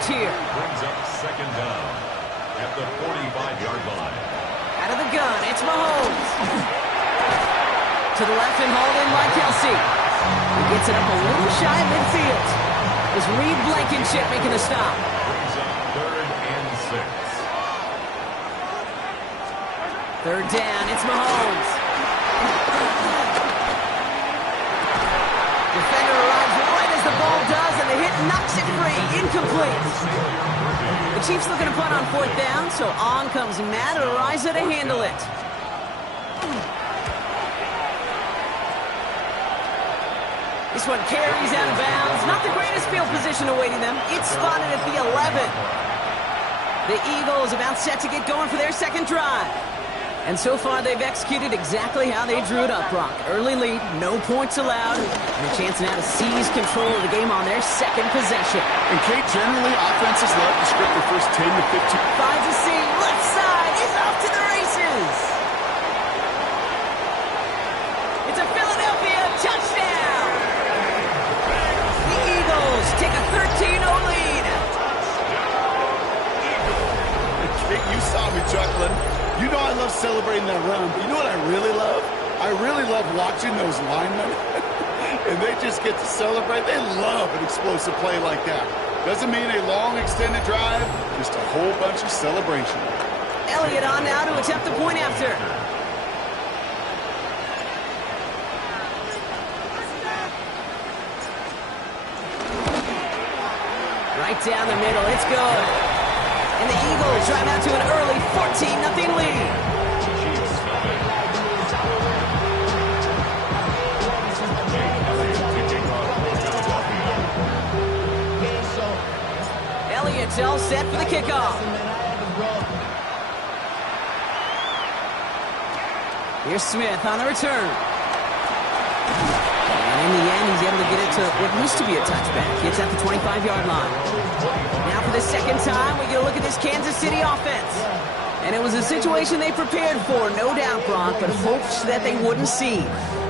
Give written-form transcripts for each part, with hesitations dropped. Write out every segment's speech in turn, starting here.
advantage here. Brings up second down at the 45-yard line. Out of the gun, it's Mahomes. To the left and hauled in by Kelsey. He gets it up a little shy of midfield. Is Reed Blankenship making the stop. Brings up 3rd and 6. Third down, it's Mahomes. Defender arrives right as the ball does, and the hit knocks it free. Incomplete. The Chiefs looking to punt on 4th down, so on comes Matt Araiza to handle it. This one carries out of bounds. Not the greatest field position awaiting them. It's spotted at the 11. The Eagles about set to get going for their second drive. And so far, they've executed exactly how they drew it up, Brock. Early lead, no points allowed, and a chance now to seize control of the game on their second possession. And Kate, generally, offenses love to script the first 10 to 15. Finds a seam, left side, is off to the races. It's a Philadelphia touchdown. The Eagles take a 13-0 lead. Kate, you saw me chuckling. You know I love celebrating that run, but you know what I really love? I really love watching those linemen, and they just get to celebrate. They love an explosive play like that. Doesn't mean a long extended drive, just a whole bunch of celebration. Elliott on now to attempt the point after. Right down the middle, it's good. And the Eagles drive out to an early 14-0 lead. Elliott's all set for the kickoff. Here's Smith on the return. And in the end, he's able to get it to what used to be a touchback. It's at the 25-yard line. Now for the second time, we get a look at this Kansas City offense. And it was a situation they prepared for, no doubt, Brock, but hoped that they wouldn't see.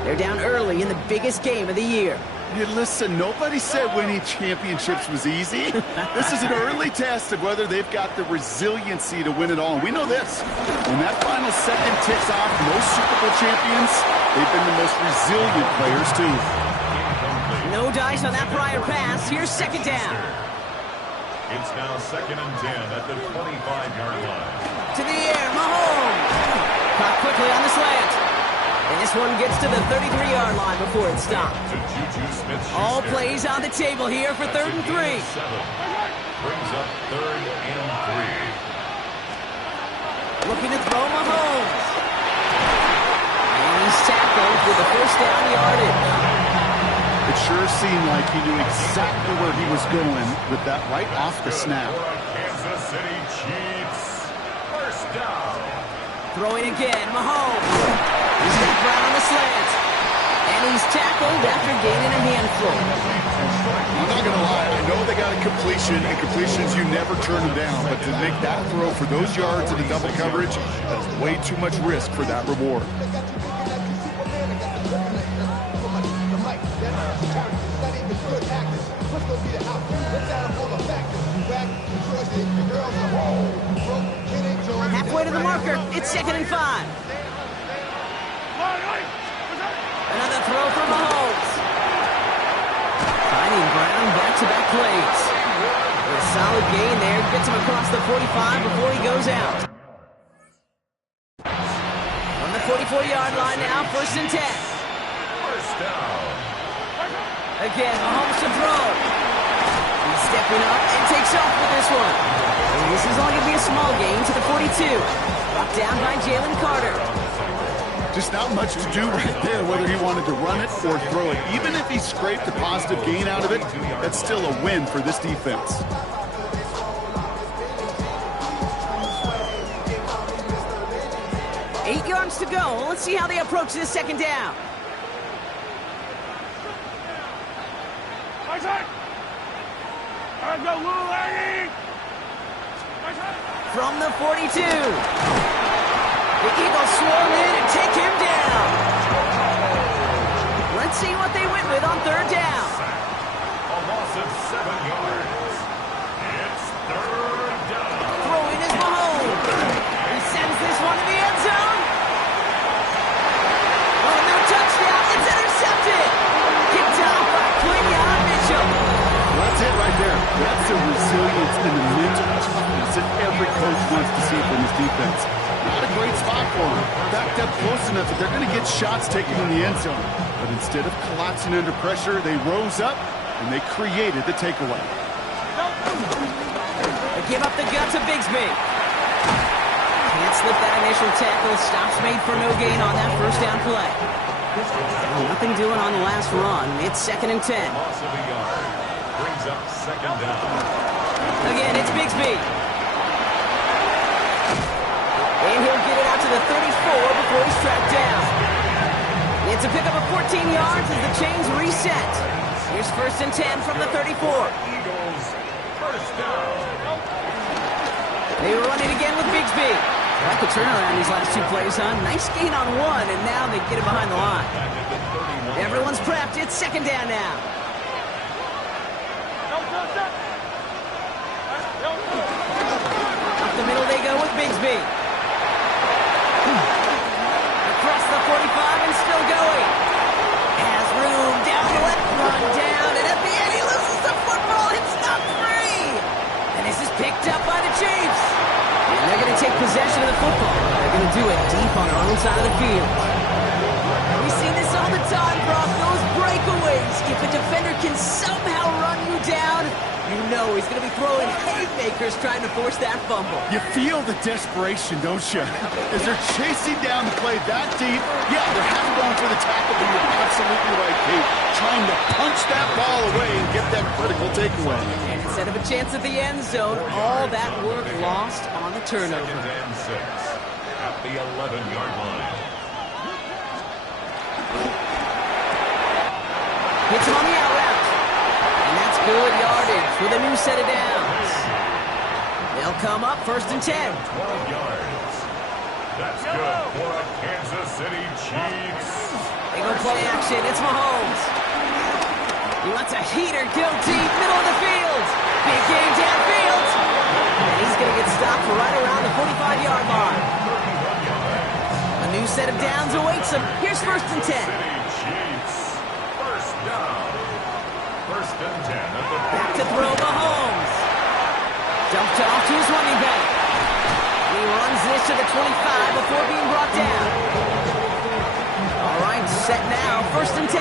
They're down early in the biggest game of the year. Yeah, listen, nobody said winning championships was easy. This is an early test of whether they've got the resiliency to win it all. And we know this. When that final second ticks off, most Super Bowl champions, they've been the most resilient players, too. No dice on that prior pass. Here's second down. It's now 2nd and 10 at the 25-yard line. To the air, Mahomes. Caught quickly on the slant. And this one gets to the 33-yard line before it's stopped. All plays on the table here for 3rd and 3. Brings up 3rd and 3. Looking to throw Mahomes. And he's tackled with the first down yardage. It sure seemed like he knew exactly where he was going with that right off the snap. Kansas City Chiefs. First down. Throwing again, Mahomes. He's got Brown on the slant. And he's tackled after gaining a handful. I'm not going to lie. I know they got a completion, and completions, you never turn them down. But to make that throw for those yards in the double coverage, that is way too much risk for that reward. Halfway to the marker. It's 2nd and 5. Another throw for Mahomes. Finding Brown back-to-back plays. With a solid gain there. Gets him across the 45 before he goes out. On the 44-yard line now, 1st and 10. First down. Again, Mahomes to throw. He's stepping up and takes off with this one. And this is only going to be a small gain to the 42. Brought down by Jalen Carter. Just not much to do right there, whether he wanted to run it or throw it. Even if he scraped a positive gain out of it, that's still a win for this defense. Eight yards to go. Let's see how they approach this second down. From the 42. The Eagles swarm in and take him down. Let's see what they went with on 3rd down. A loss of 7 yards. It's a resilience and a mental toughness that every coach wants to see from his defense. Not a great spot for him. Backed up close enough that they're going to get shots taken in the end zone. But instead of collapsing under pressure, they rose up and they created the takeaway. They give up the guts of Bigsby. Can't slip that initial tackle. Stops made for no gain on that first down play. Well, nothing doing on the last run. It's 2nd and 10. Loss of a yard. Brings up 2nd down. Again, it's Bigsby. And he'll get it out to the 34 before he's tracked down. It's a pickup of 14 yards as the chains reset. Here's 1st and 10 from the 34. Eagles, first down. They run it again with Bigsby. Like the turnaround these last 2 plays, huh? Nice gain on 1, and now they get it behind the line. Everyone's prepped. It's 2nd down now. Up the middle they go with Bigsby. Across the 45 and still going. Has room down the left, run down, and at the end he loses the football. It's not free. And this is picked up by the Chiefs. And they're going to take possession of the football. They're going to do it deep on their own side of the field. We see this all the time, Brock. Those breakaways. If a defender can somehow run you down, you know he's going to be throwing haymakers trying to force that fumble. You feel the desperation, don't you? As they're chasing down the play that deep, yeah, they're having going for the tackle, but you're absolutely right, Kate. Trying to punch that ball away and get that critical takeaway. And instead of a chance at the end zone, all that work lost on the turnover. 2nd and 6 at the 11-yard line. Hits him on the out route. And that's good yardage with a new set of downs. They'll come up 1st and 10. 12 yards. That's good for the Kansas City Chiefs. They go play action. It's Mahomes. He wants a heater, go deep, middle of the field. Big game downfield. And he's going to get stopped right around the 45-yard line. A new set of downs awaits him. Here's 1st and 10. Chiefs, first down. 1st and 10 at the Back to throw Mahomes. Dumped off to his running back. He runs this to the 25 before being brought down. All right, set now, 1st and 10.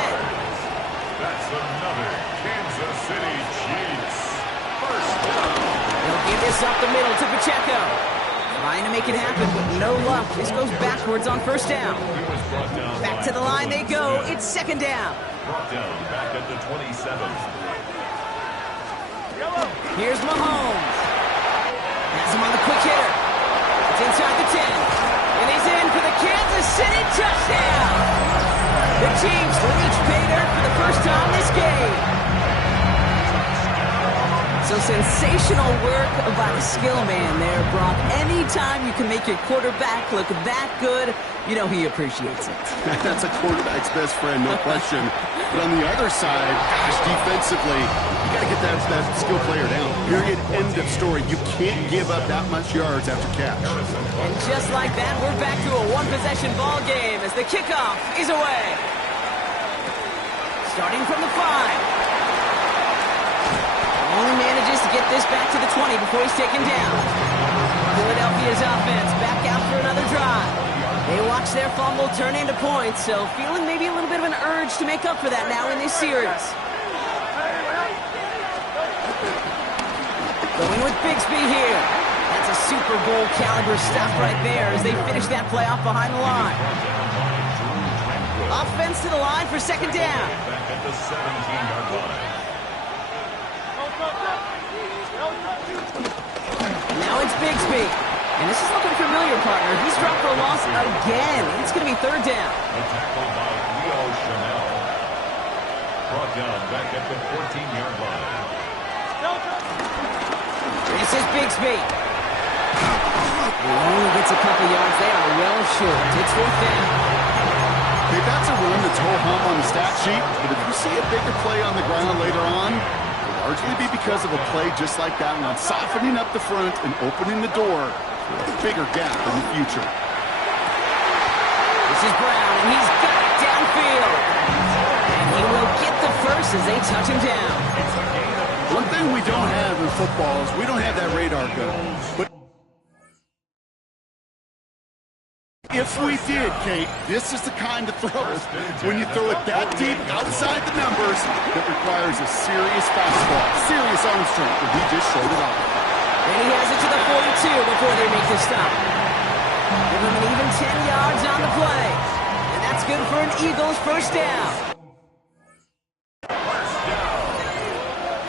That's another Kansas City Chiefs. First down. They'll give this up the middle to Pacheco. Trying to make it happen, but no luck. This goes backwards on 1st down. He was brought down. Back to the line they go. It's 2nd down. Brought down back at the 27. Here's Mahomes. Has him on the quick hitter. It's inside the 10. And he's in for the Kansas City touchdown. The Chiefs reach pay dirt for the first time this game. So sensational work by the skill man there, Brock. Anytime you can make your quarterback look that good, you know he appreciates it. That's a quarterback's best friend, no question. But on the other side, gosh, defensively, you got to get that skill player down. Period. End of story. You can't give up that much yards after catch. And just like that, we're back to a one-possession ball game as the kickoff is away. Starting from the 5. Only manages to get this back to the 20 before he's taken down. Philadelphia's offense back out for another drive. They watch their fumble turn into points, so feeling maybe a little bit of an urge to make up for that now in this series. Going with Bigsby here. That's a Super Bowl caliber stop right there as they finish that play off behind the line. Offense to the line for 2nd down. Back at the 17-yard line. Now it's Bigsby. And this is looking familiar, partner. He's dropped for a loss again. It's going to be 3rd down. A tackle by Leo Chanel. Brought down back at the 14-yard line. This is Bigsby. He only gets a couple yards. They are well short. It's 4th down. Okay, that's a run that's ho-hum on the stat sheet, but if you see a bigger play on the ground later on, it'll largely be because of a play just like that one, softening up the front and opening the door for a bigger gap in the future. This is Brown, and he's got it downfield. And he will get the first as they touch him down. One thing we don't have in in football is we don't have that radar gun. But if we did, Kate, this is the kind of throw when you throw it that deep outside the numbers that requires a serious fastball, serious arm strength, and he just showed it off. And he has it to the 42 before they make the stop. Give him an even 10 yards on the play. And that's good for an Eagles first down.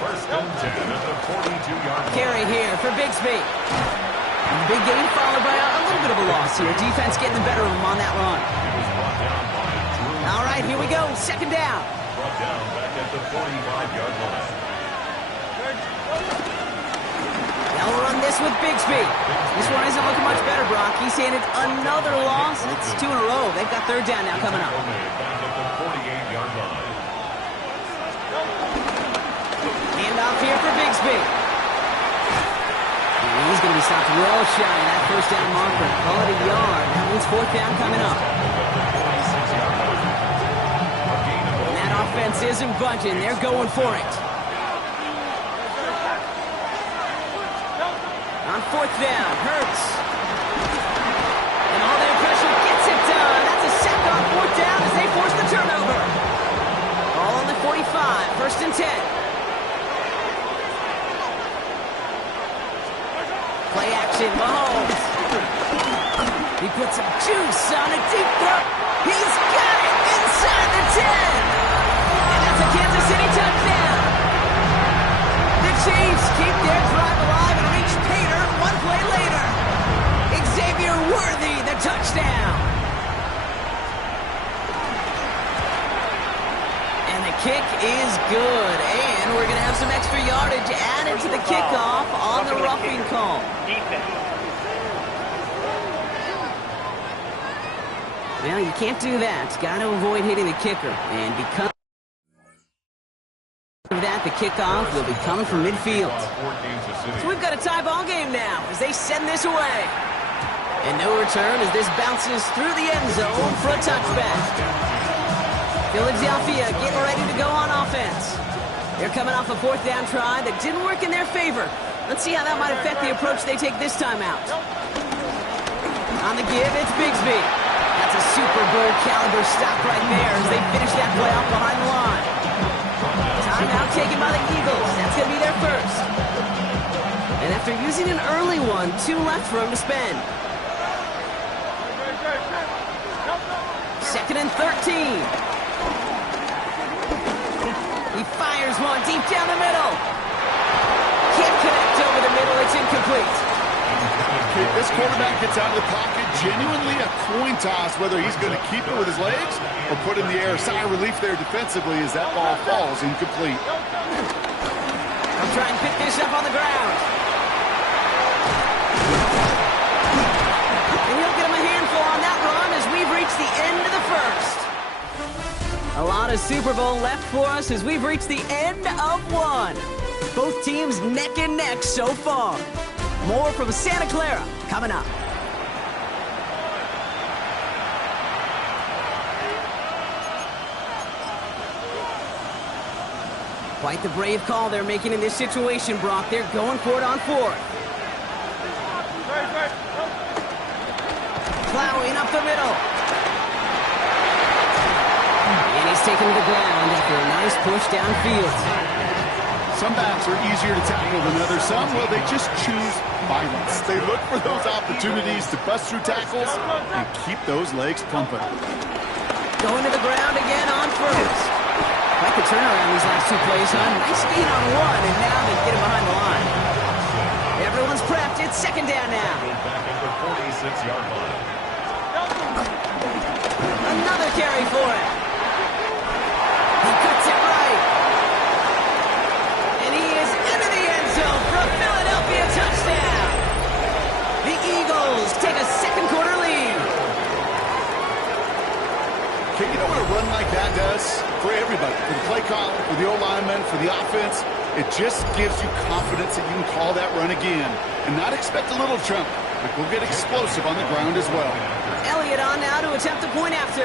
First and 10 at the 42-yard line. Carry here for Bigsby. Big gain followed by a little bit of a loss here. Defense getting the better of him on that run. He was brought down by Drew. All right, here we go. Second down. Brought down back at the 45-yard line. They'll run this with Bigsby. This one isn't looking much better, Brock. He's handed another loss. It's 2 in a row. They've got third down now coming up. Back at the 48-yard line. Hand off here for Bigsby. He's going to be stopped well shy of that first down marker. Call it a yard. That means fourth down coming up. And that offense isn't budging. They're going for it. On fourth down, Hurts. And all their pressure gets it done. That's a sack on fourth down as they force the turnover. All on the 45, first and 10. Play action, Mahomes. He puts some juice on a deep throw. He's got it inside the 10. And that's a Kansas City touchdown. The Chiefs keep their drive alive and reach Pater one play later. Xavier Worthy, the touchdown. And the kick is good. And we're going to have some extra yardage added to the kickoff on the roughing call. Well, you can't do that. Got to avoid hitting the kicker. And because of that, the kickoff will be coming from midfield. So we've got a tie ball game now as they send this away. And no return as this bounces through the end zone for a touchback. Philadelphia getting ready to go on offense. They're coming off a fourth down try that didn't work in their favor. Let's see how that might affect the approach they take this time out. On the give, it's Bigsby. That's a Super Bowl caliber stop right there as they finish that play off behind the line. Timeout taken by the Eagles. That's going to be their first. And after using an early one, 2 left for him to spend. Second and 13. He fires one deep down the middle. Can't connect over the middle. It's incomplete. This quarterback gets out of the pocket, genuinely a coin toss whether he's going to keep it with his legs or put it in the air. Sigh of relief there defensively as that ball falls incomplete. I'll try and pick this up on the ground. And he'll get him a handful on that run as we've reached the end of the first. A lot of Super Bowl left for us as we've reached the end of one. Both teams neck and neck so far. More from Santa Clara coming up. Quite the brave call they're making in this situation, Brock. They're going for it on fourth. Plowing up the middle. And he's taken to the ground after a nice push downfield. Some backs are easier to tackle than others. Some, well, they just choose violence. They look for those opportunities to bust through tackles and keep those legs pumping. Going to the ground again on first. Like the turnaround these last 2 plays, huh? Nice gain on one, and now they get him behind the line. Everyone's prepped. It's second down now. Back at the 46-yard line. Another carry for him. He cuts it right. And he is into the end zone for a Philadelphia touchdown. The Eagles take a second quarter lead. Okay, you know what a run like that does for everybody? For the play caller, for the O-lineman, for the offense. It just gives you confidence that you can call that run again and not expect a little tremble. But we'll get explosive on the ground as well. Elliott on now to attempt the point after.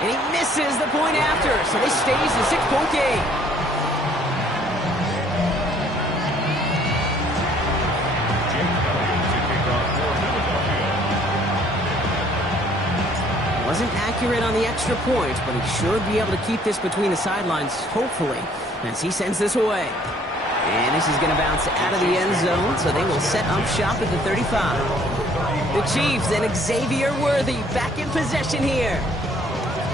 And he misses the point after, so this stays a 6-point game. accurate on the extra point, but he should be able to keep this between the sidelines, hopefully, as he sends this away. And this is going to bounce out of the end zone, so they will set up shop at the 35. The Chiefs and Xavier Worthy back in possession here.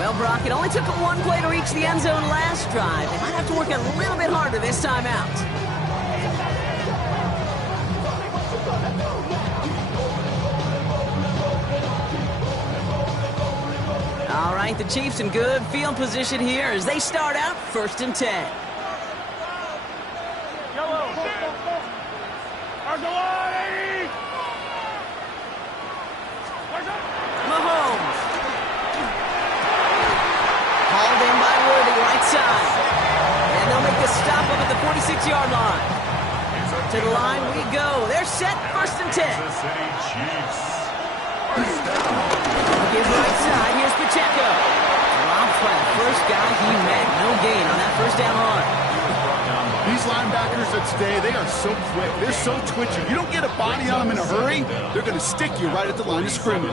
Well, Brock, it only took them one play to reach the end zone last drive. They might have to work a little bit harder this time out. All right, the Chiefs in good field position here as they start out 1st and 10. Mahomes. Hauled in by Worthy, right side. And they'll make the stop up at the 46-yard line. To the line we go. They're set, 1st and 10. Kansas City Chiefs. Give right side, here's Pacheco. Dropped by the first guy he met. No gain on that first down run. These linebackers of today, they are so quick. They're so twitchy. You don't get a body on them in a hurry, they're going to stick you right at the line of scrimmage.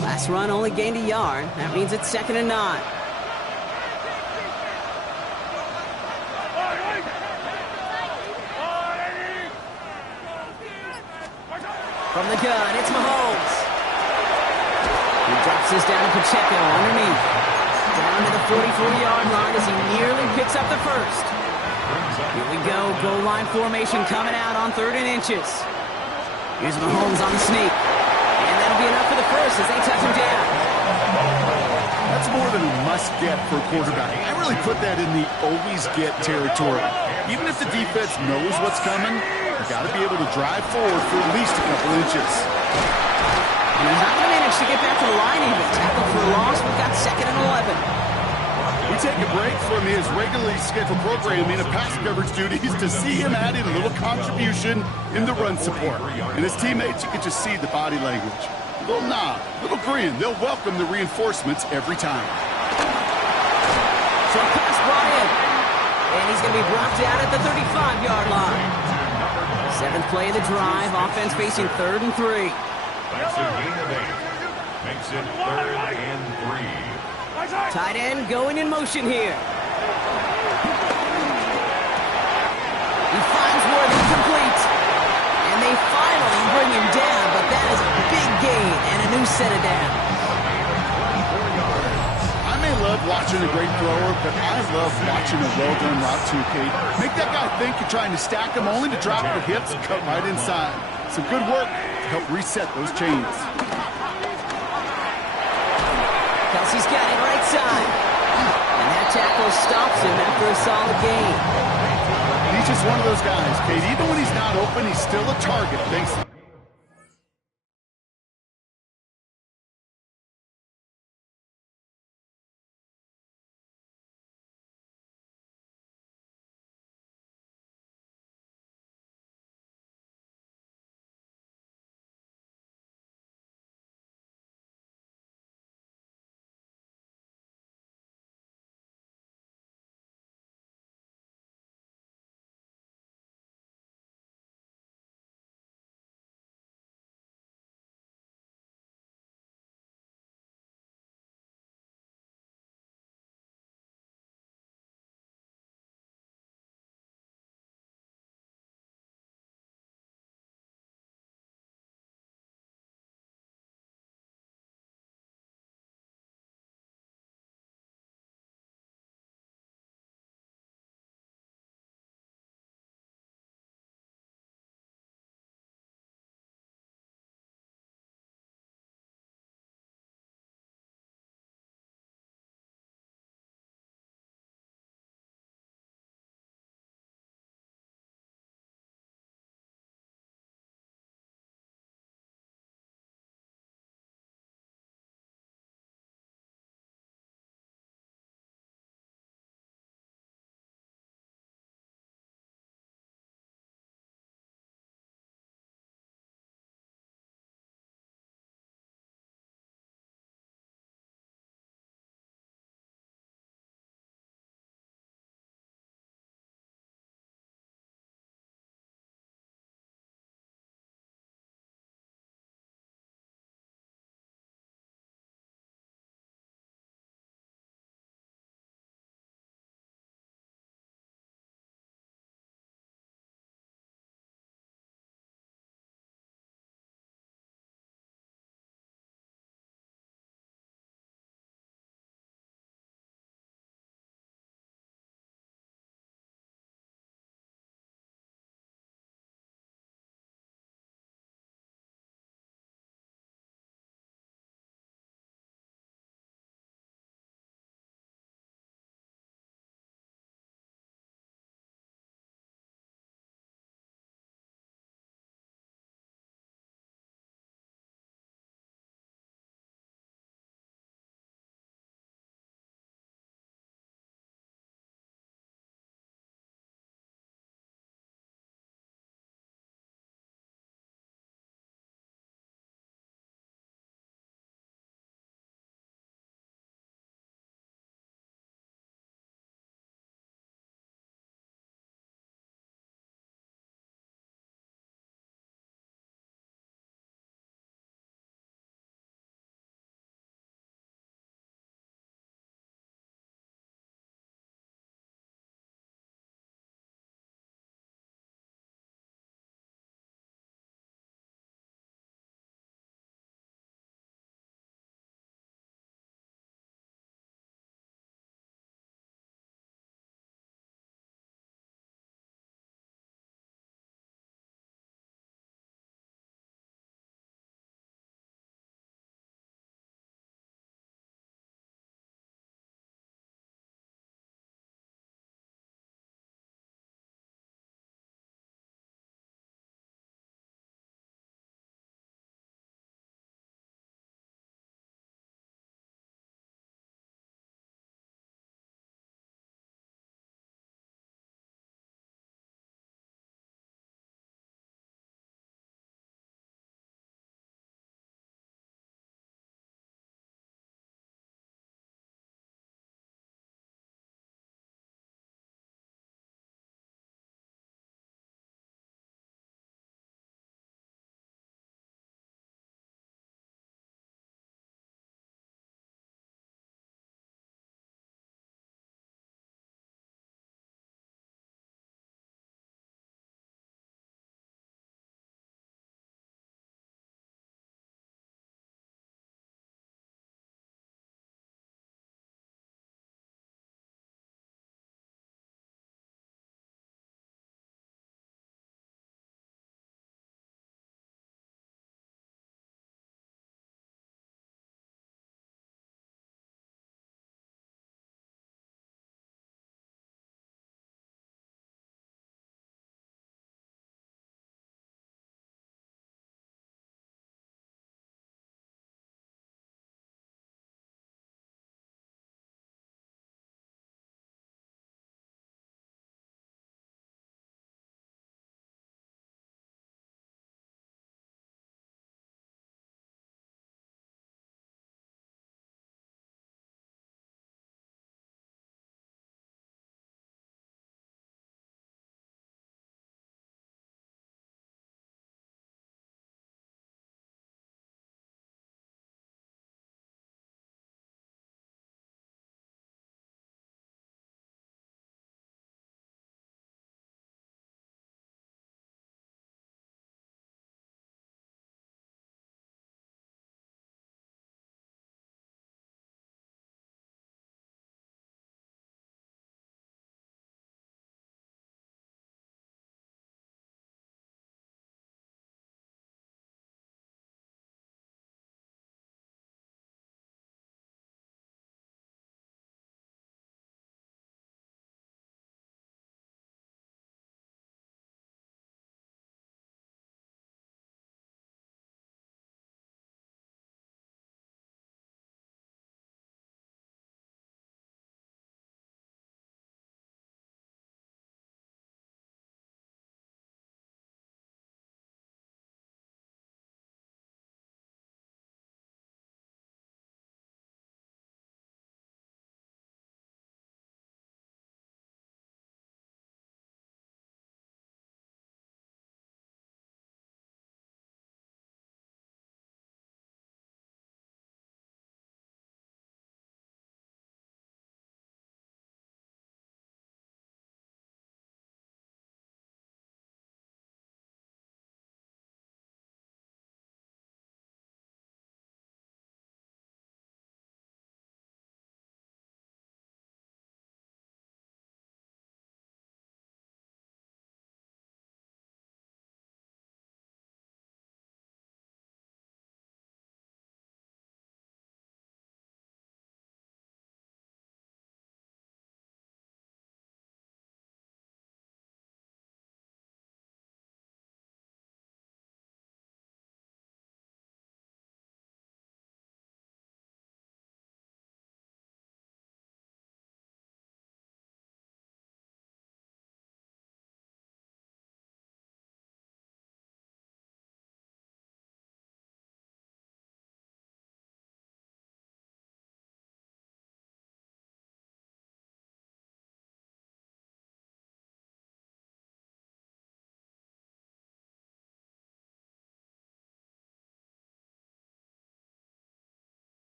Last run only gained a yard. That means it's 2nd and 9. From the gun, it's Mahomes. He drops this down to Pacheco underneath. Down to the 44-yard line as he nearly picks up the first. Here we go, goal line formation coming out on 3rd and inches. Here's Mahomes on the sneak. And that'll be enough for the first as they touch him down. That's more than a must-get for a quarterback. I really put that in the always-get territory. Even if the defense knows what's coming, you got to be able to drive forward for at least a couple inches. And he's not going to manage to get back to the line even. Tackle for a loss. We've got 2nd and 11. We take a break from his regularly scheduled programming of pass coverage duties to see him add in a little contribution in the run support. And his teammates, you can just see the body language. A little nod, a little grin. They'll welcome the reinforcements every time. So pass brought in. And he's going to be brought down at the 35-yard line. 7th play of the drive. Offense facing 3rd and 3. That's a gain of 8. Makes it 3rd and 3. Tight end going in motion here. He finds Worthy complete. And they finally bring him down, but that is a big gain and a new set of downs. I may love watching a great thrower, but I love watching a well-done route too, Kate. Make that guy think you're trying to stack him only to drop the hips and cut right inside. Some good work to help reset those chains. Kelsey's got it right side. And that tackle stops him after a solid gain. He's just one of those guys, Kate. Even when he's not open, he's still a target. Thanks.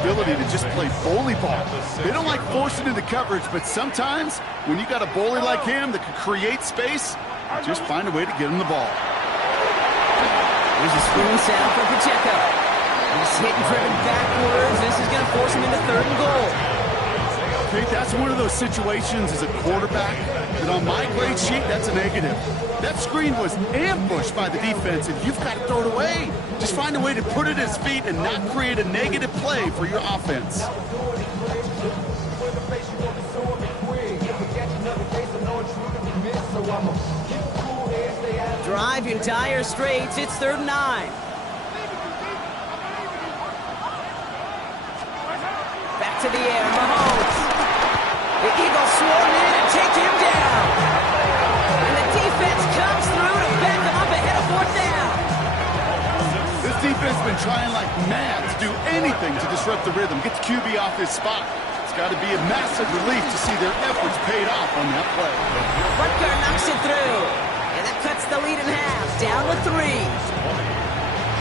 ability to just play bully ball. They don't like forcing into coverage, but sometimes when you got a bully like him that can create space, just find a way to get him the ball. Here's a screen sound for Pacheco. He's hitting driven backwards. This is going to force him into 3rd and goal. Okay, that's one of those situations as a quarterback that on my grade sheet, that's a negative. That screen was ambushed by the defense, and you've got to throw it away. Just find a way to put it at his feet and not create a negative play for your offense. Drive in dire straits. It's 3rd and 9. Back to the air. Mahomes. The Eagles swarm in and take him down. And the defense comes through to back him up ahead of 4th down. This defense has been trying like mad to do anything to disrupt the rhythm, get the QB off his spot. It's got to be a massive relief to see their efforts paid off on that play. Butker knocks it through. And that cuts the lead in half. Down to 3.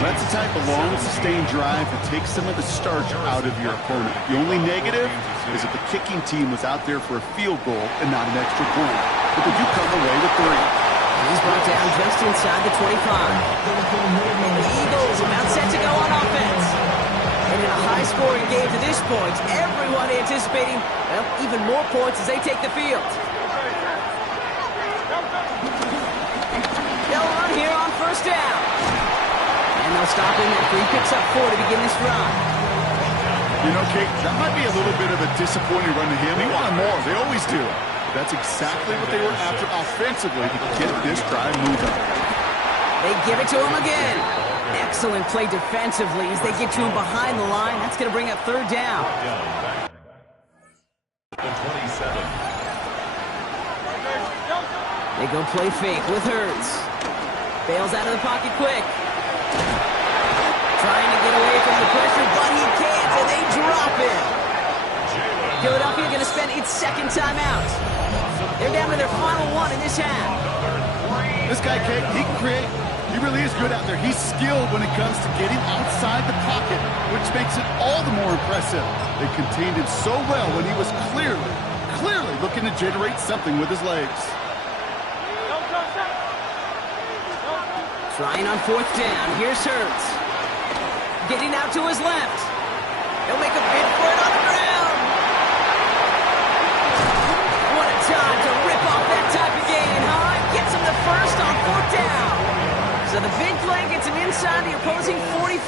That's the type of long, sustained drive that takes some of the starch out of your opponent. The only negative is if the kicking team was out there for a field goal and not an extra point. But they do come away with 3. He's brought down just inside the 25. And the Eagles about set to go on offense. And in a high-scoring game to this point, everyone anticipating, well, even more points as they take the field. They'll run here on 1st down. And they'll stop him after he picks up 4 to begin this drive. You know, Kate, that might be a little bit of a disappointing run to him. He wanted more. They always do. That's exactly what they were after offensively to get this drive moving. They give it to him again. Excellent play defensively as they get to him behind the line. That's going to bring up 3rd down. The 27. They go play fake with Hurts. Bails out of the pocket quick. Trying to get away from the pressure, but he can't, and they drop it. Philadelphia going to spend its 2nd timeout. They're down to their final 1 in this half. This guy, Kate, he can create. He really is good out there. He's skilled when it comes to getting outside the pocket, which makes it all the more impressive. They contained him so well when he was clearly looking to generate something with his legs. Trying on 4th down. Here's Hurts. Getting out to his left. He'll make a bid for it on the ground. What a time to rip off that type of gain, huh? Gets him the 1st on 4th down. So the big play gets him inside the opposing 45,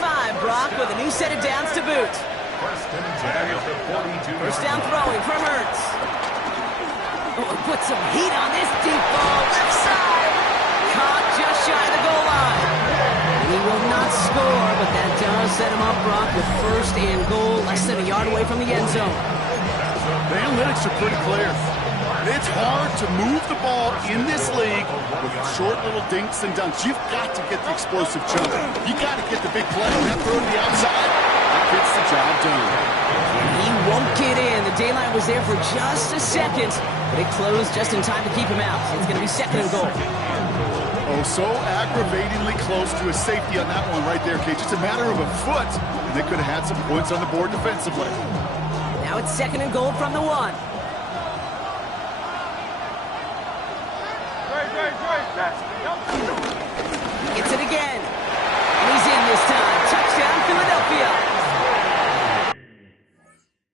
Brock, with a new set of downs to boot. 1st down throwing from Hurts. Oh, put some heat on this deep ball. Left side. Caught just shy of the goal line. And he will not score, but that does set him up, Brock, with 1st and goal, less than a yard away from the end zone. The analytics are pretty clear. It's hard to move the ball in this league with short little dinks and dunks. You've got to get the explosive chunk. You got to get the big play. That throw to the outside, that gets the job done. And he won't get in. The daylight was there for just a second, but it closed just in time to keep him out. So it's going to be 2nd and goal. Oh, so aggravatingly close to a safety on that one right there, Kate. Just a matter of a foot, and they could have had some points on the board defensively. Now it's 2nd and goal from the 1. He gets it again. And he's in this time. Touchdown, Philadelphia.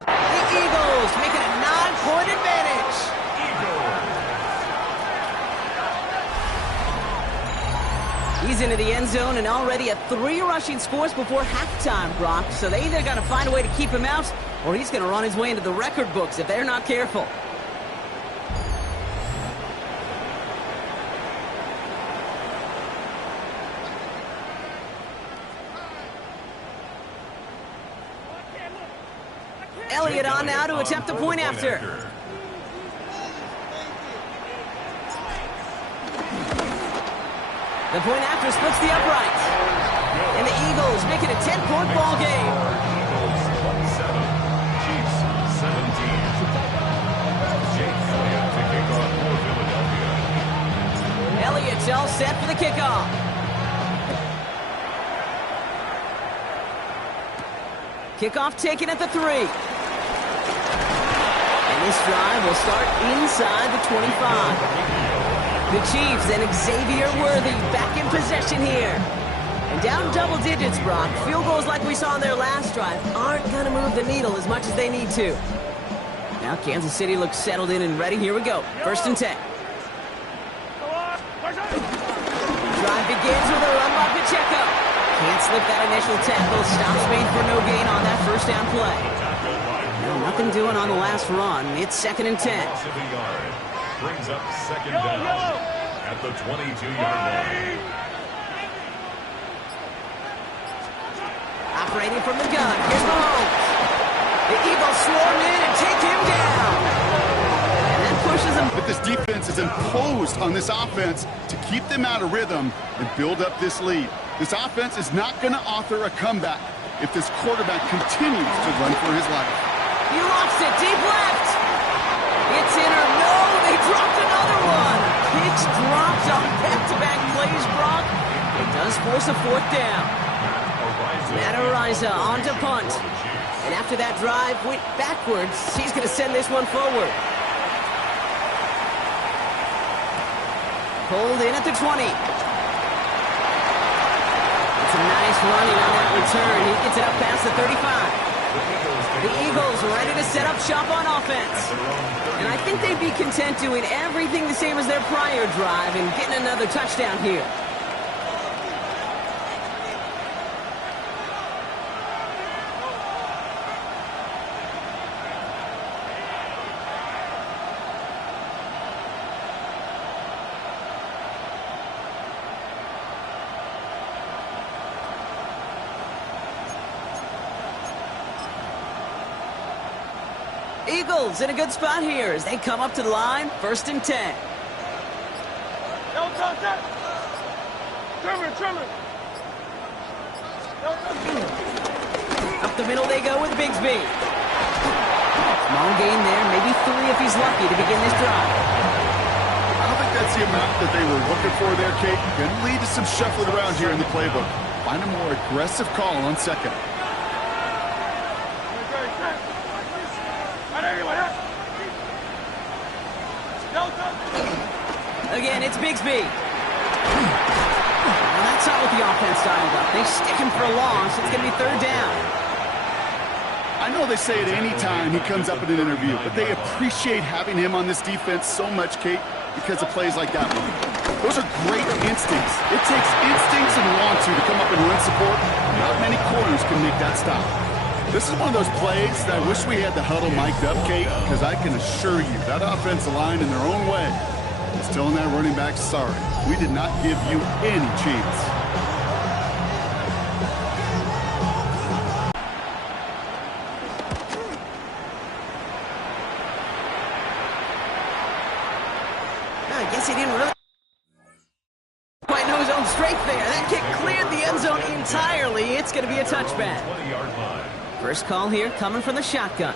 The Eagles make it a 9-point advantage. He's into the end zone and already at 3 rushing scores before halftime, Brock. So they either got to find a way to keep him out, or he's going to run his way into the record books if they're not careful. Elliott on now to attempt the point after. The point after splits the upright. And the Eagles make it a 10-point ball game. Eagles 27, Chiefs 17. Jake Elliott to kick off for Philadelphia. Elliott's all set for the kickoff. Kickoff taken at the 3. And this drive will start inside the 25. The Chiefs and Xavier Worthy back in possession here. And down double digits, Brock. Field goals like we saw in their last drive aren't going to move the needle as much as they need to. Now Kansas City looks settled in and ready. Here we go. 1st and 10. Drive begins with a run by Pacheco. Can't slip that initial tackle. Stops made for no gain on that first down play. No, nothing doing on the last run. It's 2nd and 10. Brings up 2nd down at the 22-yard line. Operating from the gun. Here's Mahomes. The Eagles swarm in and take him down. And that pushes him. But this defense is imposed on this offense to keep them out of rhythm and build up this lead. This offense is not going to author a comeback if this quarterback continues to run for his life. He lost it deep left. It's in or no. They dropped another one. Pitch dropped on back-to-back plays, Brock. It does force a 4th down. Matt Araiza on to punt. And after that drive went backwards, he's going to send this one forward. Pulled in at the 20. It's a nice running on that return. He gets it up past the 35. The Eagles ready to set up shop on offense. And I think they'd be content doing everything the same as their prior drive and getting another touchdown here. Eagles in a good spot here as they come up to the line. 1st and 10. Up the middle they go with Bigsby. Small gain there, maybe 3 if he's lucky to begin this drive. I don't think that's the amount that they were looking for there, Kate. Going to lead to some shuffling around here in the playbook. Find a more aggressive call on 2nd. Again, it's Bigsby. Well, that's not what the offense dialed up. They stick him for a long, so it's going to be 3rd down. I know they say it any time he comes up in an interview, but they appreciate having him on this defense so much, Kate, because of plays like that one. Those are great instincts. It takes instincts and want to come up and run support. Not many corners can make that stop. This is one of those plays that I wish we had the huddle mic'd up, Kate, because I can assure you that offensive line in their own way is telling that running back, sorry, we did not give you any chance. I guess he didn't really quite know his own strength there. That kick cleared the end zone entirely. It's going to be a touchback. 20-yard line. First call here coming from the shotgun.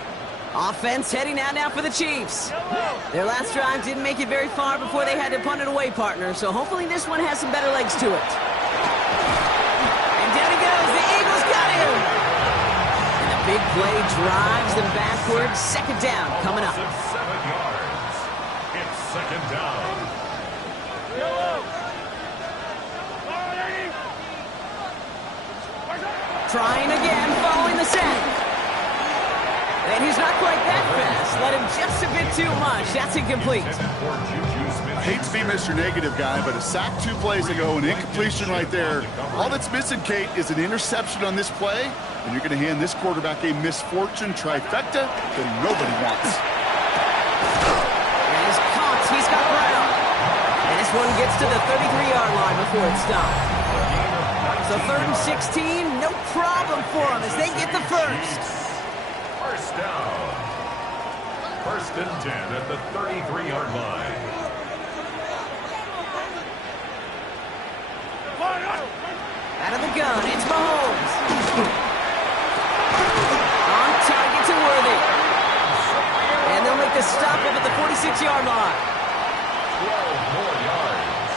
Offense heading out now for the Chiefs. Their last drive didn't make it very far before they had to punt it away, partner, so hopefully this one has some better legs to it. And down he goes. The Eagles got him. And the big play drives them backwards. 2nd down coming up. 7 yards. It's 2nd down. Trying again, following the sack. And he's not quite that fast. Let him just a bit too much. That's incomplete. I hate to be Mr. Negative guy, but a sack 2 plays ago, an incompletion right there. All that's missing, Kate, is an interception on this play, and you're going to hand this quarterback a misfortune trifecta that nobody wants. And he's caught. He's got Brown. And this one gets to the 33-yard line before it's stopped. So 3rd and 16, no problem for them as they get the first. First down. 1st and 10 at the 33-yard line. Out of the gun, it's Mahomes. On target to Worthy. And they'll make the stop up at the 46-yard line. 12 more yards.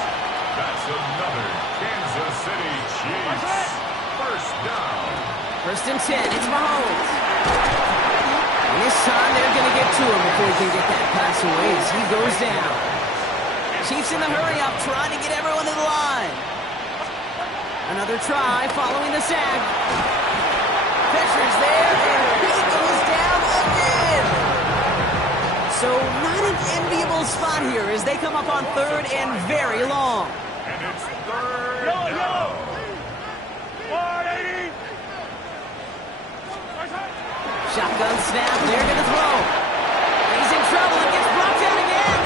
That's another Kansas City Chiefs. First down. First and 10, it's Mahomes. And this time they're going to get to him before he can get that pass away as he goes down. Chiefs in the hurry-up, trying to get everyone to the line. Another try following the sack. Pressure's there, and he goes down again. So not an enviable spot here as they come up on third and very long. And it's third down. 180. Shotgun snap, they're going to throw. He's in trouble and gets brought down again.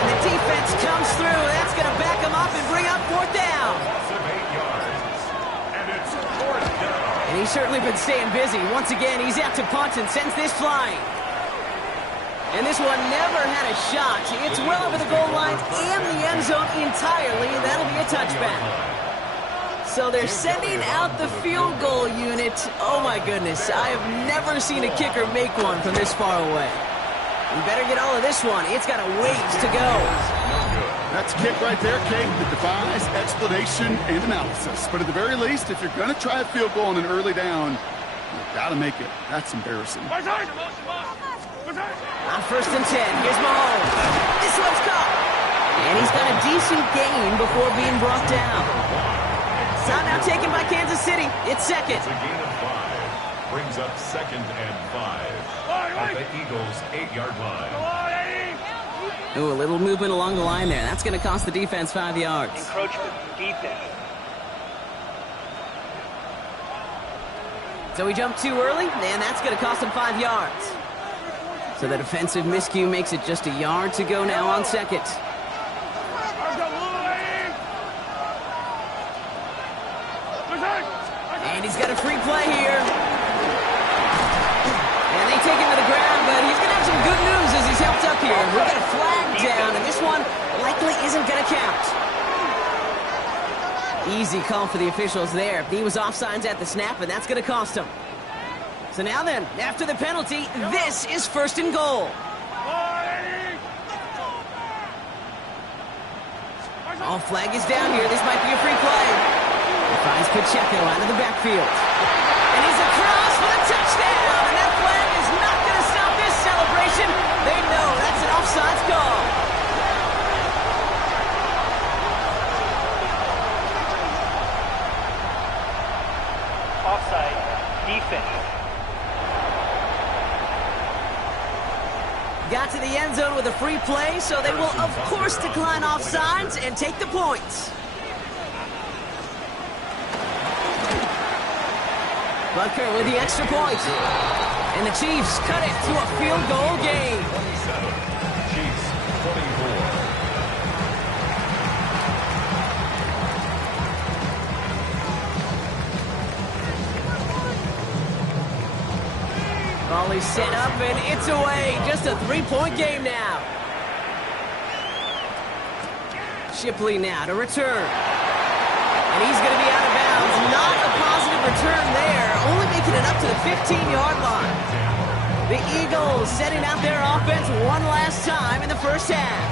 And the defense comes through. That's going to back him up and bring up fourth down. Loss of 8 yards. And it's fourth down. And he's certainly been staying busy. Once again, he's out to punt and sends this flying. And this one never had a shot. It's well over the goal line and the end zone entirely. That'll be a touchback. So they're sending out the field goal unit. Oh my goodness, I have never seen a kicker make one from this far away. We better get all of this one. It's got a ways to go. That's a kick right there, Kate, that defies explanation and analysis. But at the very least, if you're going to try a field goal on an early down, you've got to make it. That's embarrassing. On first and 10, here's Mahomes. This one's caught. And he's got a decent gain before being brought down. Timeout taken by Kansas City. It's second. It's a gain of 5. Brings up second and 5 at the Eagles' 8-yard line. Ooh, a little movement along the line there. That's going to cost the defense 5 yards. Encroachment defense. So he jumped too early, and that's going to cost him 5 yards. So the defensive miscue makes it just a yard to go now on second. And he's got a free play here. And they take him to the ground, but he's going to have some good news as he's helped up here. We'll get a flag down, and this one likely isn't going to count. Easy call for the officials there. He was offsides at the snap, and that's going to cost him. So now then, after the penalty, this is first and goal. All flag is down here. This might be a free play. He finds Pacheco out of the backfield. And he's across for the touchdown. And that flag is not going to stop this celebration. They know that's an offsides call. Offside defense. Got to the end zone with a free play, so they will, of course, decline offsides and take the points. Butker with the extra point. And the Chiefs cut it to a field goal game. 27. Chiefs 24. Volley set up, and it's away. Just a 3-point game now. Shipley now to return. And he's going to be out of bounds. Not a positive return there. Only making it up to the 15-yard line. The Eagles setting out their offense one last time in the first half.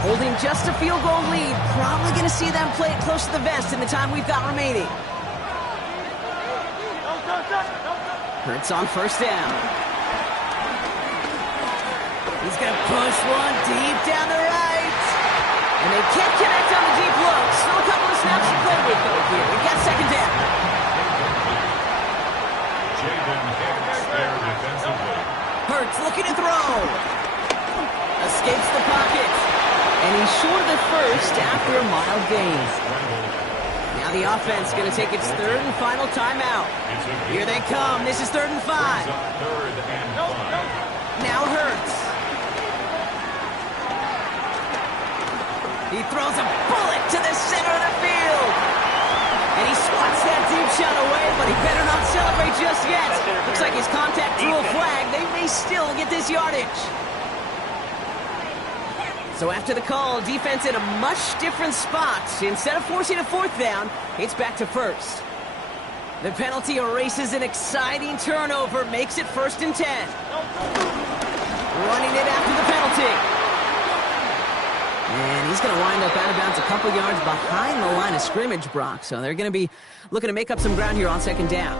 Holding just a field goal lead. Probably going to see them play it close to the vest in the time we've got remaining. Hurts on first down. He's going to push one deep down the right. And they can't connect on the deep look. Still a couple of snaps to play with, though, here. We've got second down. Jaden Hicks there defensively. Hurts looking to throw. Escapes the pocket. And he's short of the first after a mild gain. Now the offense going to take its third and final timeout. Here they come. This is 3rd and 5. Third and 5. Now Hurts. He throws a bullet to the center of the field. And he swats that deep shot away, but he better not celebrate just yet. Looks like his contact drew a flag. They may still get this yardage. So after the call, defense in a much different spot. Instead of forcing a 4th down, it's back to first. The penalty erases an exciting turnover, makes it 1st and 10. Running it after the penalty. And he's going to wind up out of bounds a couple yards behind the line of scrimmage, Brock. So they're going to be looking to make up some ground here on second down.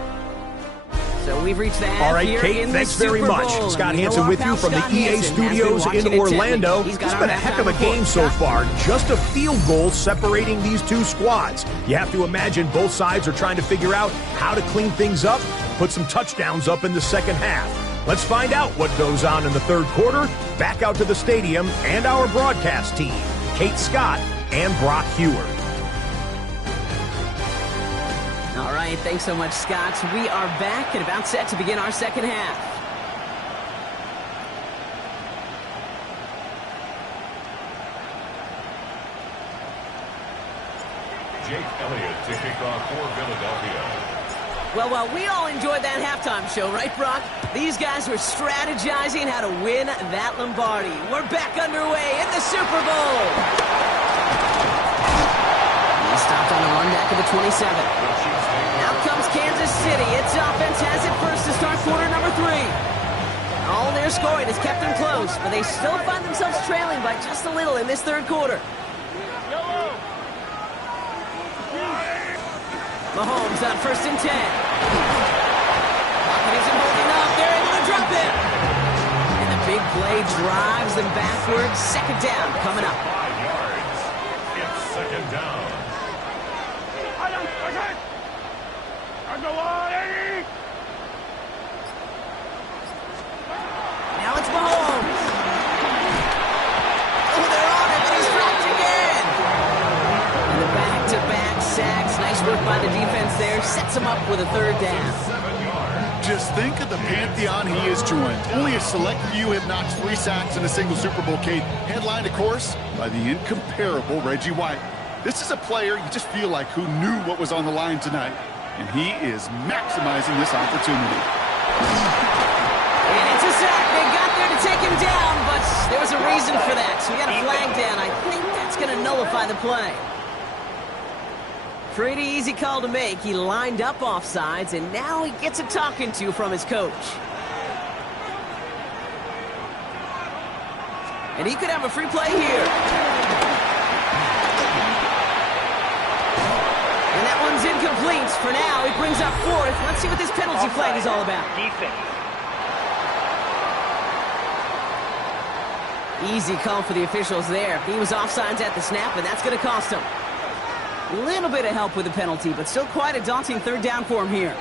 So we've reached the half. All right, here Kate, in thanks the very Super much. Bowl. Scott And Hansen with you from the Scott EA Hansen has been Studios watching in it Orlando. intently. He's got It's our been a heck of a halftime game report. so Scott? far. Just a field goal separating these two squads. You have to imagine both sides are trying to figure out how to clean things up, put some touchdowns up in the second half. Let's find out what goes on in the third quarter. Back out to the stadium and our broadcast team, Kate Scott and Brock Huard. All right, thanks so much, Scott. We are back and about set to begin our second half. Jake Elliott to kick off for Philadelphia. Well, we all enjoyed that halftime show, right, Brock? These guys were strategizing how to win that Lombardi. We're back underway in the Super Bowl. He stopped on the run back of the 27. Now comes Kansas City. Its offense has it first to start quarter number 3. All their scoring has kept them close, but they still find themselves trailing by just a little in this third quarter. Mahomes on 1st and 10. Pocket isn't holding up. They're able to drop it. And the big play drives them backwards. Second down coming up. 5 yards. It's second down. Now it's Mahomes. Oh, they're on him, and he's dropped again. And the back-to-back sacks. Nice work by the defense there. Sets him up with a third down. 7 yards. Just think of the pantheon he has joined. Only a select few have notched 3 sacks in a single Super Bowl, Kate. Headlined, of course, by the incomparable Reggie White. This is a player you just feel like who knew what was on the line tonight. And he is maximizing this opportunity. And it's a sack. They got there to take him down, but there was a reason for that. So we got a flag down. I think that's going to nullify the play. Pretty easy call to make. He lined up offsides, and now he gets a talking to from his coach. And he could have a free play here. And that one's incomplete for now. He brings up 4th. Let's see what this penalty flag is all about. Defense. Easy call for the officials there. He was offsides at the snap, and that's going to cost him. A little bit of help with the penalty, but still quite a daunting third down for him here.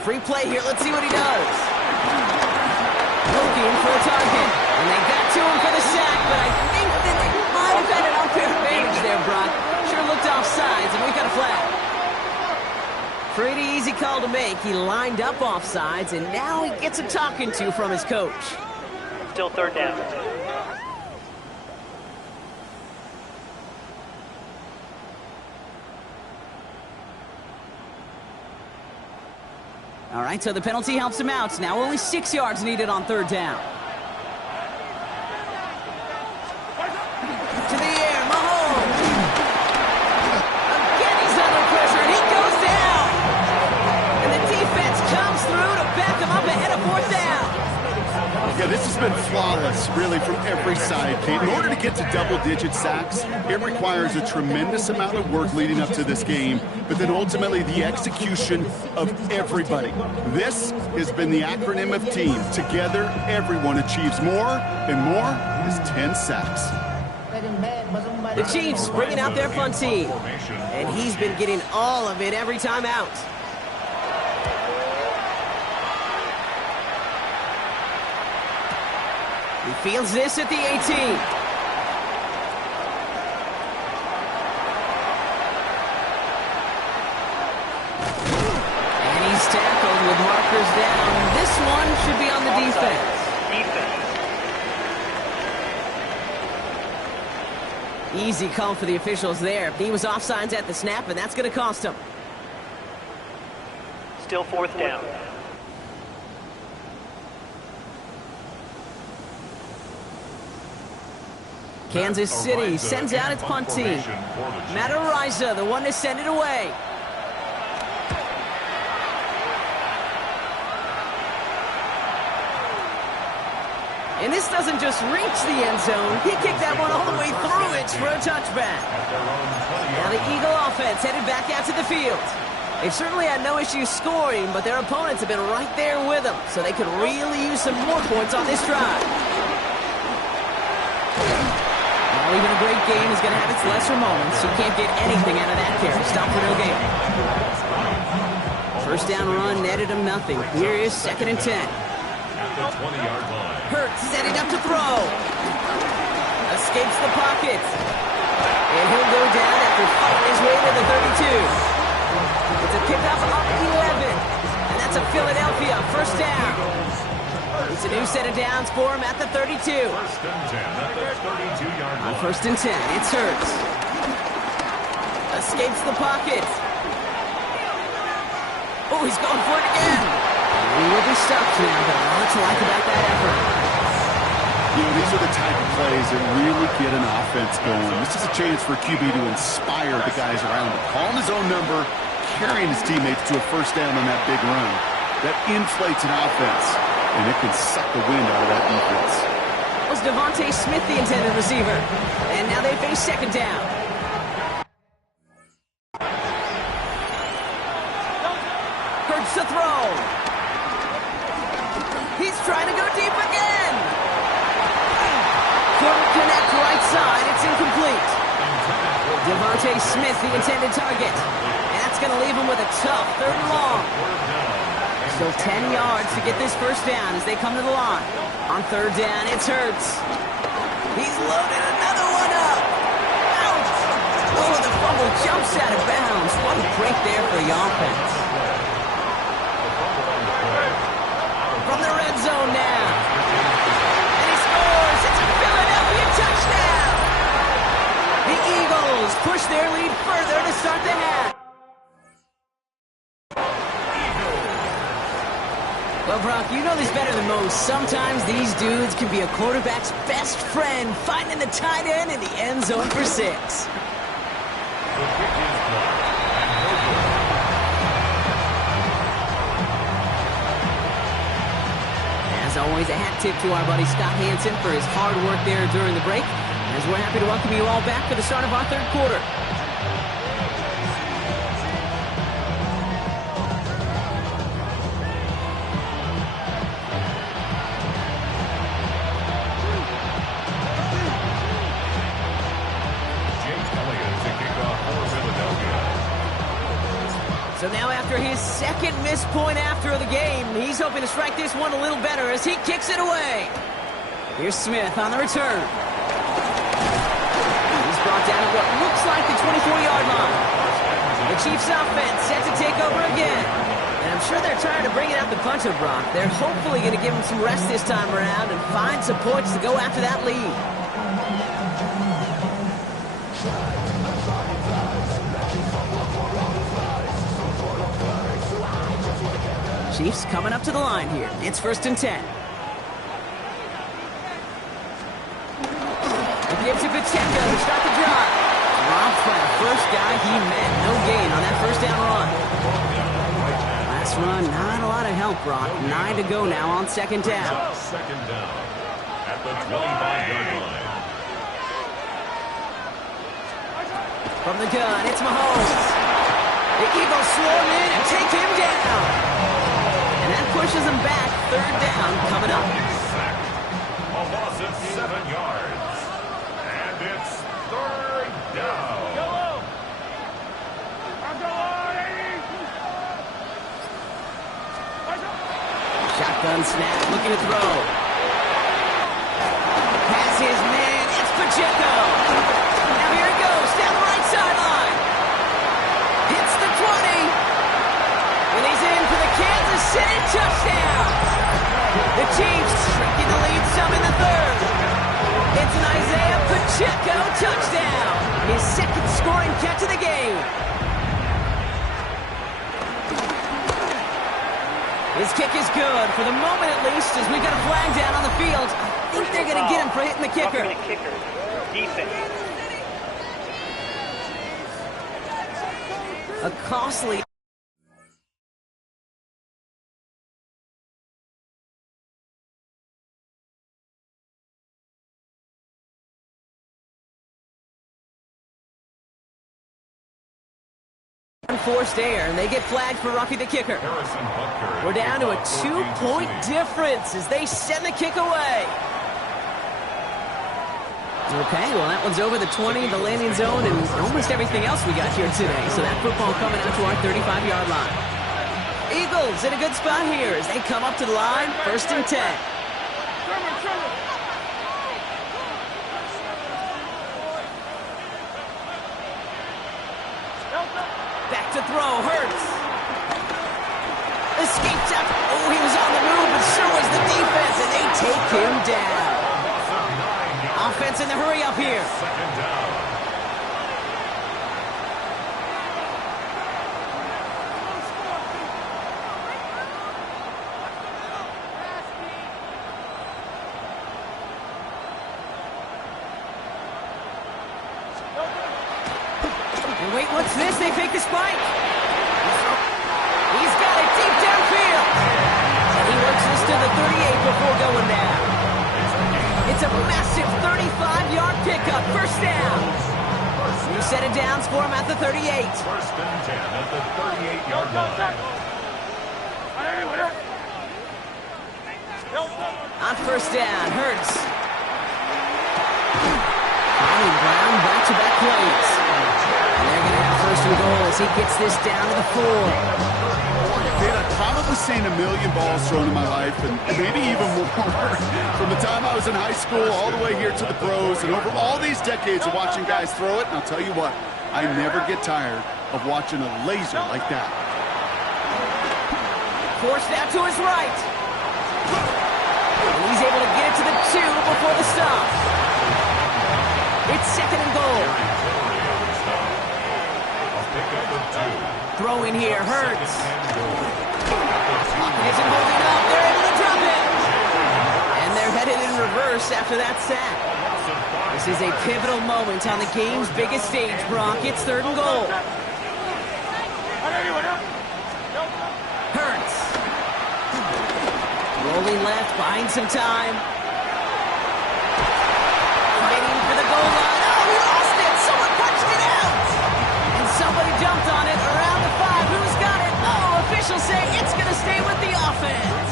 Free play here. Let's see what he does. Looking for a target. And they got to him for the sack, but I think that they might have had an unfair advantage there, Brock. Sure looked offsides, and we got a flag. Pretty easy call to make. He lined up offsides, and now he gets a talking to from his coach. Still third down. All right, so the penalty helps him out. Now only 6 yards needed on third down. To the air, Mahomes. Again, he's under pressure, and he goes down. And the defense comes through to back him up ahead of 4th down. Yeah, this has been flawless, really, from every side, Kate. In order to get to double-digit sacks, it requires a tremendous amount of work leading up to this game, but then ultimately the execution of everybody. This has been the acronym of team. Together, everyone achieves more, and more is 10 sacks. The Chiefs bringing out their fun team. And he's been getting all of it every time out. He fields this at the 18. And he's tackled with markers down. This one should be on the defense. Easy call for the officials there. He was offsides at the snap, and that's going to cost him. Still 4th down. Kansas City sends out its punt team. Matt Araiza, the one to send it away. And this doesn't just reach the end zone. He kicked that one all the way through it for a touchback. Now the Eagle offense headed back out to the field. They've certainly had no issues scoring, but their opponents have been right there with them, so they could really use some more points on this drive. Well, even a great game is going to have its lesser moments. You can't get anything out of that carry. Stop for no gain. First down run netted him nothing. Here is 2nd and 10. At the 20-yard line. Hurts setting up to throw. Escapes the pocket. And he'll go down after fighting his way to the 32. It's a pickup up 11. And that's a Philadelphia first down. It's a new set of downs for him at the 32. First and 10 at the 32-yard line. On 1st and 10, it's Hurts. Escapes the pocket. Oh, he's going for it again. He will be stopped now, but a lot to like about that effort. You know, these are the type of plays that really get an offense going. This is a chance for QB to inspire the guys around him. Calling his own number, carrying his teammates to a first down on that big run. That inflates an offense, and it can suck the wind out of that defense. Was Devontae Smith the intended receiver? And now they face 2nd down. Hurts to throw. He's trying to go deep again. Couldn't connect right side. It's incomplete. Devontae Smith, the intended target. And that's going to leave him with a tough 3rd and long. Still 10 yards to get this first down as they come to the line. On 3rd down, it's Hurts. He's loaded another one up. Ouch! Oh, the fumble jumps out of bounds. What a break there for the offense. From the red zone now. And he scores. It's a Philadelphia touchdown. The Eagles push their lead further to start the half. Well, Brock, you know this better than most. Sometimes these dudes can be a quarterback's best friend, finding the tight end in the end zone for 6. The kick is blocked. As always, a hat tip to our buddy Scott Hansen for his hard work there during the break, as we're happy to welcome you all back for the start of our 3rd quarter. So now after his 2nd missed point after the game, he's hoping to strike this one a little better as he kicks it away. Here's Smith on the return. He's brought down at what looks like the 24-yard line. The Chiefs offense set to take over again. And I'm sure they're tired of bringing out the puncher, Brock. They're hopefully going to give him some rest this time around and find some points to go after that lead. Chiefs coming up to the line here. It's 1st and 10. It gives to Pacheco to start the drive. Robbed by the first guy he met. No gain on that first down run. Last run, not a lot of help, Brock. 9 to go now on 2nd down. 2nd down at the 25-yard line. From the gun, it's Mahomes. The Eagles swarm in and take him down. And that pushes him back. 3rd down coming up. A loss of 7 yards. And it's 3rd down. Shotgun snap, looking to throw. Has his man, it's Pacheco. Now here he goes, down the right sideline. Hits the 20. And he's in for the Kansas City touchdown. The Chiefs shrinking the lead some in the 3rd. It's an Isaiah Pacheco touchdown. His 2nd scoring catch of the game. His kick is good, for the moment at least, as we got a flag down on the field. I think they're going to get him for hitting the kicker. Defense. A costly... Forced error, and they get flagged for roughing the kicker. Harrison Butker. We're down to a Kickoff, 2-point 14-6. difference as they send the kick away. Okay, well, that one's over the 20, the landing zone, and almost everything else we got here today. So that football coming out to our 35-yard line. Eagles in a good spot here as they come up to the line, 1st and 10. Back to throw, Hurts. Escaped up. Oh, he was on the move, but so was the defense, and they take him down. Offense in the hurry up here. Second down. And wait, what's this? They fake the spike. He's got it deep downfield. And he works this to the 38 before going down. It's a massive 35-yard pickup, 1st down. New set of downs for him at the 38. 1st and 10 at the 38-yard line. On 1st down, Hurts. Finding Brown back-to-back plays. And they're going to have 1st and goal as he gets this down to the 4. Dude, I've probably seen a million balls thrown in my life, and maybe even more. From the time I was in high school all the way here to the pros, and over all these decades of watching guys throw it, and I'll tell you what, I never get tired of watching a laser like that. Forced out to his right. And he's able to get it to the 2 before the stop. It's 2nd and goal. Pickup of 2. Throwing here, Hurts. Pocket isn't holding up. They're able to drop it. And they're headed in reverse after that sack. This is a pivotal moment on the game's biggest stage, Brock. It's 3rd and goal. Hurts. Rolling left, buying some time. Fighting for the goal line. Oh, he lost it. Someone punched it out. And somebody jumped on it around the 5. Who's got it? Oh, officials say it's going to stay with the offense.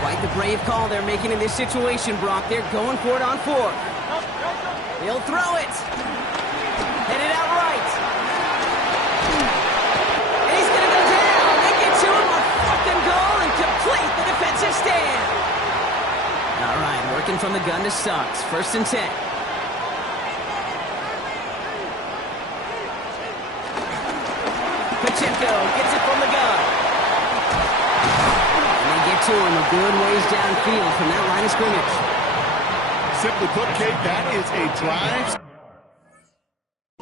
Quite the brave call they're making in this situation, Brock. They're going for it on 4th. He'll throw it. Headed out right. And he's going to go down. They get to him on 4th and goal and complete the defensive stand. All right, working from the gun to Suggs. 1st and 10. Pacheco gets it from the gun. And they get to him a good ways downfield from that line of scrimmage. Simply put, Kate, that is a drive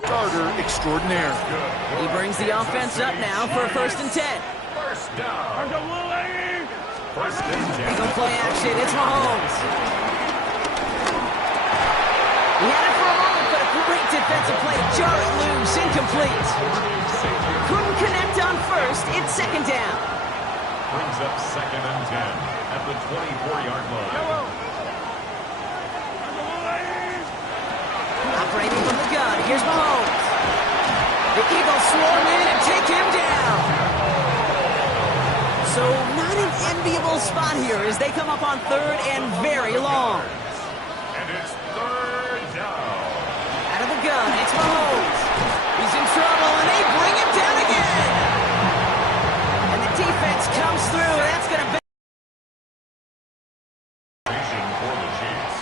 starter extraordinaire. He brings the offense up now for a 1st and 10. 1st down. 1st and 10. Eagle play action. It's Mahomes. He had it for a moment, but a great defensive play to jar it loose. Incomplete. Couldn't connect on 1st. It's 2nd down. Brings up 2nd and 10 at the 24-yard line. Operating from the gun. Here's Mahomes. The Eagles swarm in and take him down. So not an enviable spot here as they come up on 3rd and very long. And it's 3rd down. Out of the gun, it's Mahomes. He's in trouble, and they bring him down again. And the defense comes through. That's going to be... For the Chiefs.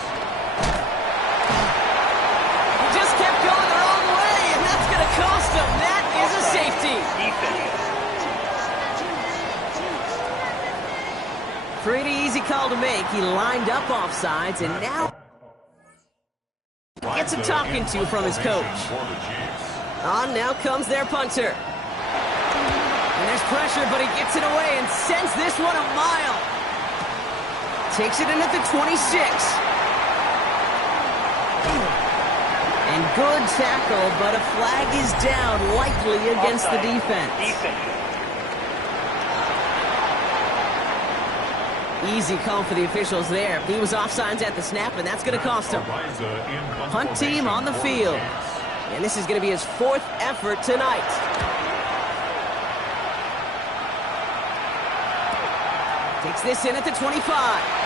He just kept going the wrong way, and that's going to cost him. That is a safety. Pretty easy call to make. He lined up offsides, and now gets a talking to from his coach. On now comes their punter. And there's pressure, but he gets it away and sends this one a mile. Takes it in at the 26. And good tackle, but a flag is down, likely against the defense. Easy call for the officials there. He was offsides at the snap, and that's going to cost him. Punt team on the field. And this is going to be his 4th effort tonight. Takes this in at the 25.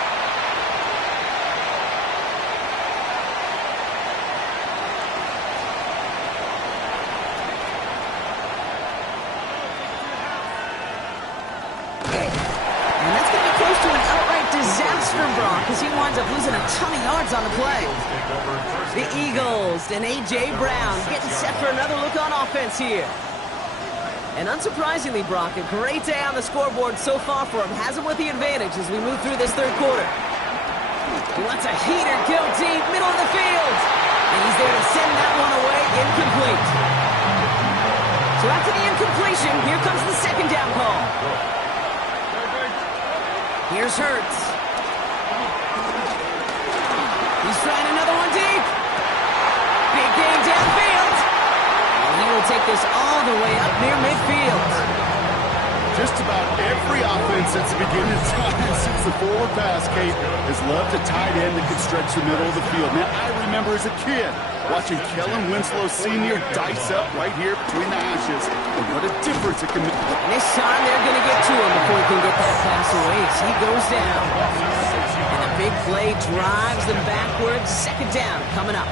Because he winds up losing a ton of yards on the play. The Eagles and A.J. Brown getting set for another look on offense here. And unsurprisingly, Brock, a great day on the scoreboard so far for him. Has him with the advantage as we move through this 3rd quarter. He wants a heater, go deep, middle of the field. And he's there to send that one away, incomplete. So after the incompletion, here comes the 2nd down call. Here's Hurts. He's trying another one deep. Big game downfield. And he will take this all the way up near midfield. Just about every offense since the beginning of time, since the forward pass, Kate, has loved a tight end that can stretch the middle of the field. Now, I remember as a kid watching Kellen Winslow Sr. dice up right here between the hashes. And what a difference it can make. And this time they're going to get to him before he can get that pass away as he goes down. And a big play drives them backwards. 2nd down coming up.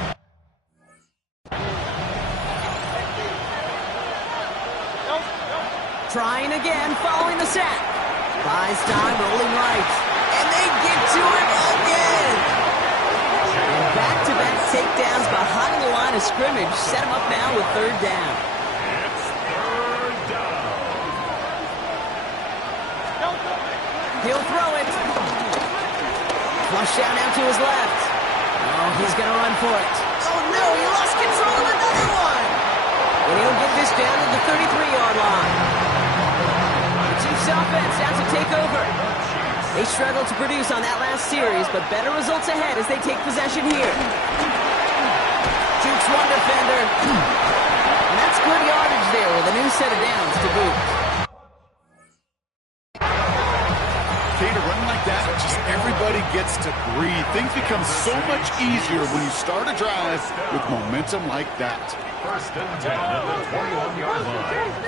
Trying again, following the sack. Buys time, rolling right. And they get to him again. And back-to-back takedowns behind the line of scrimmage. Set him up now with 3rd down. It's 3rd down. He'll throw it. Flush down out to his left. Oh, he's going to run for it. Oh, no, he lost control of another one. And he'll get this down to the 33-yard line. Chiefs offense out to take over. They struggled to produce on that last series, but better results ahead as they take possession here. Jukes one defender. And that's good yardage there with a new set of downs to boot. Kate, a run like that, just everybody gets to breathe. Things become so much easier when you start a drive with momentum like that. 1st and 10 at the 21-yard line.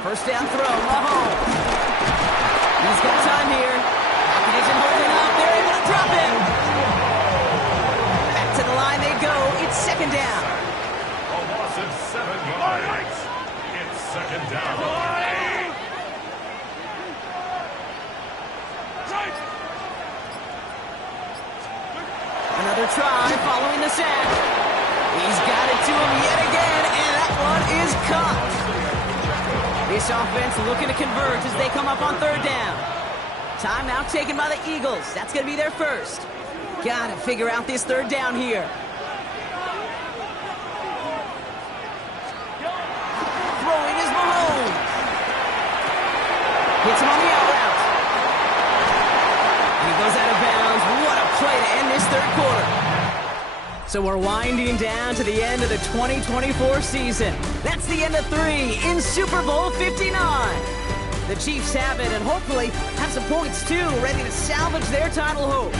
First down throw, Mahomes. He's got time here. Pocket isn't holding up. They're able to drop him. Back to the line they go. It's 2nd down. A loss of 7 yards. It's 2nd down. Another try following the sack. He's got it to him yet again, and that one is caught. This offense looking to convert as they come up on 3rd down. Timeout taken by the Eagles. That's going to be their first. Got to figure out this 3rd down here. Throwing is Mahomes. Hits him on the out route. And he goes out of bounds. What a play to end this 3rd quarter. So we're winding down to the end of the 2024 season. That's the end of 3 in Super Bowl 59. The Chiefs have it and hopefully have some points too, ready to salvage their title hopes.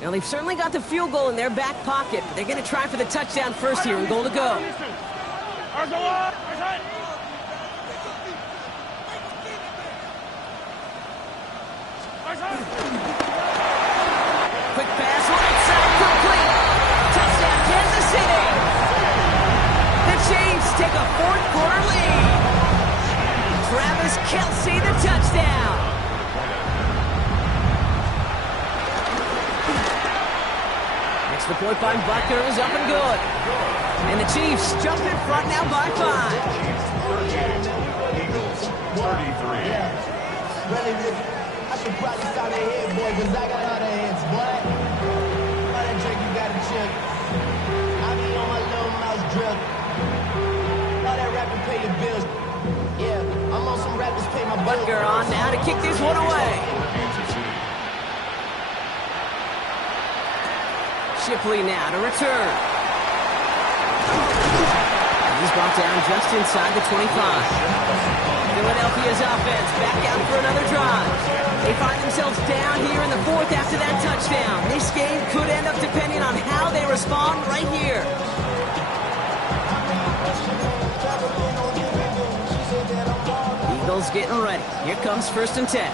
Now, they've certainly got the field goal in their back pocket, but they're going to try for the touchdown first here and goal to go. Quick pass, right side, complete. Touchdown, Kansas City. The Chiefs take a 4th quarter lead. Travis Kelce, the touchdown. The point by Butker is up and good. And the Chiefs jump in front now by 5. Eagles 33. I should probably stop their head, boy, because I got other heads, boy. All that drink you got to chug. I be on my little mouse drug. All that rapping pay your bills. Yeah, I'm on some rappers pay my bills. Butker on now to kick this one away. Shipley now to return. He's brought down just inside the 25. Philadelphia's offense back out for another drive. They find themselves down here in the fourth after that touchdown. This game could end up depending on how they respond right here. Eagles getting ready. Here comes 1st and 10.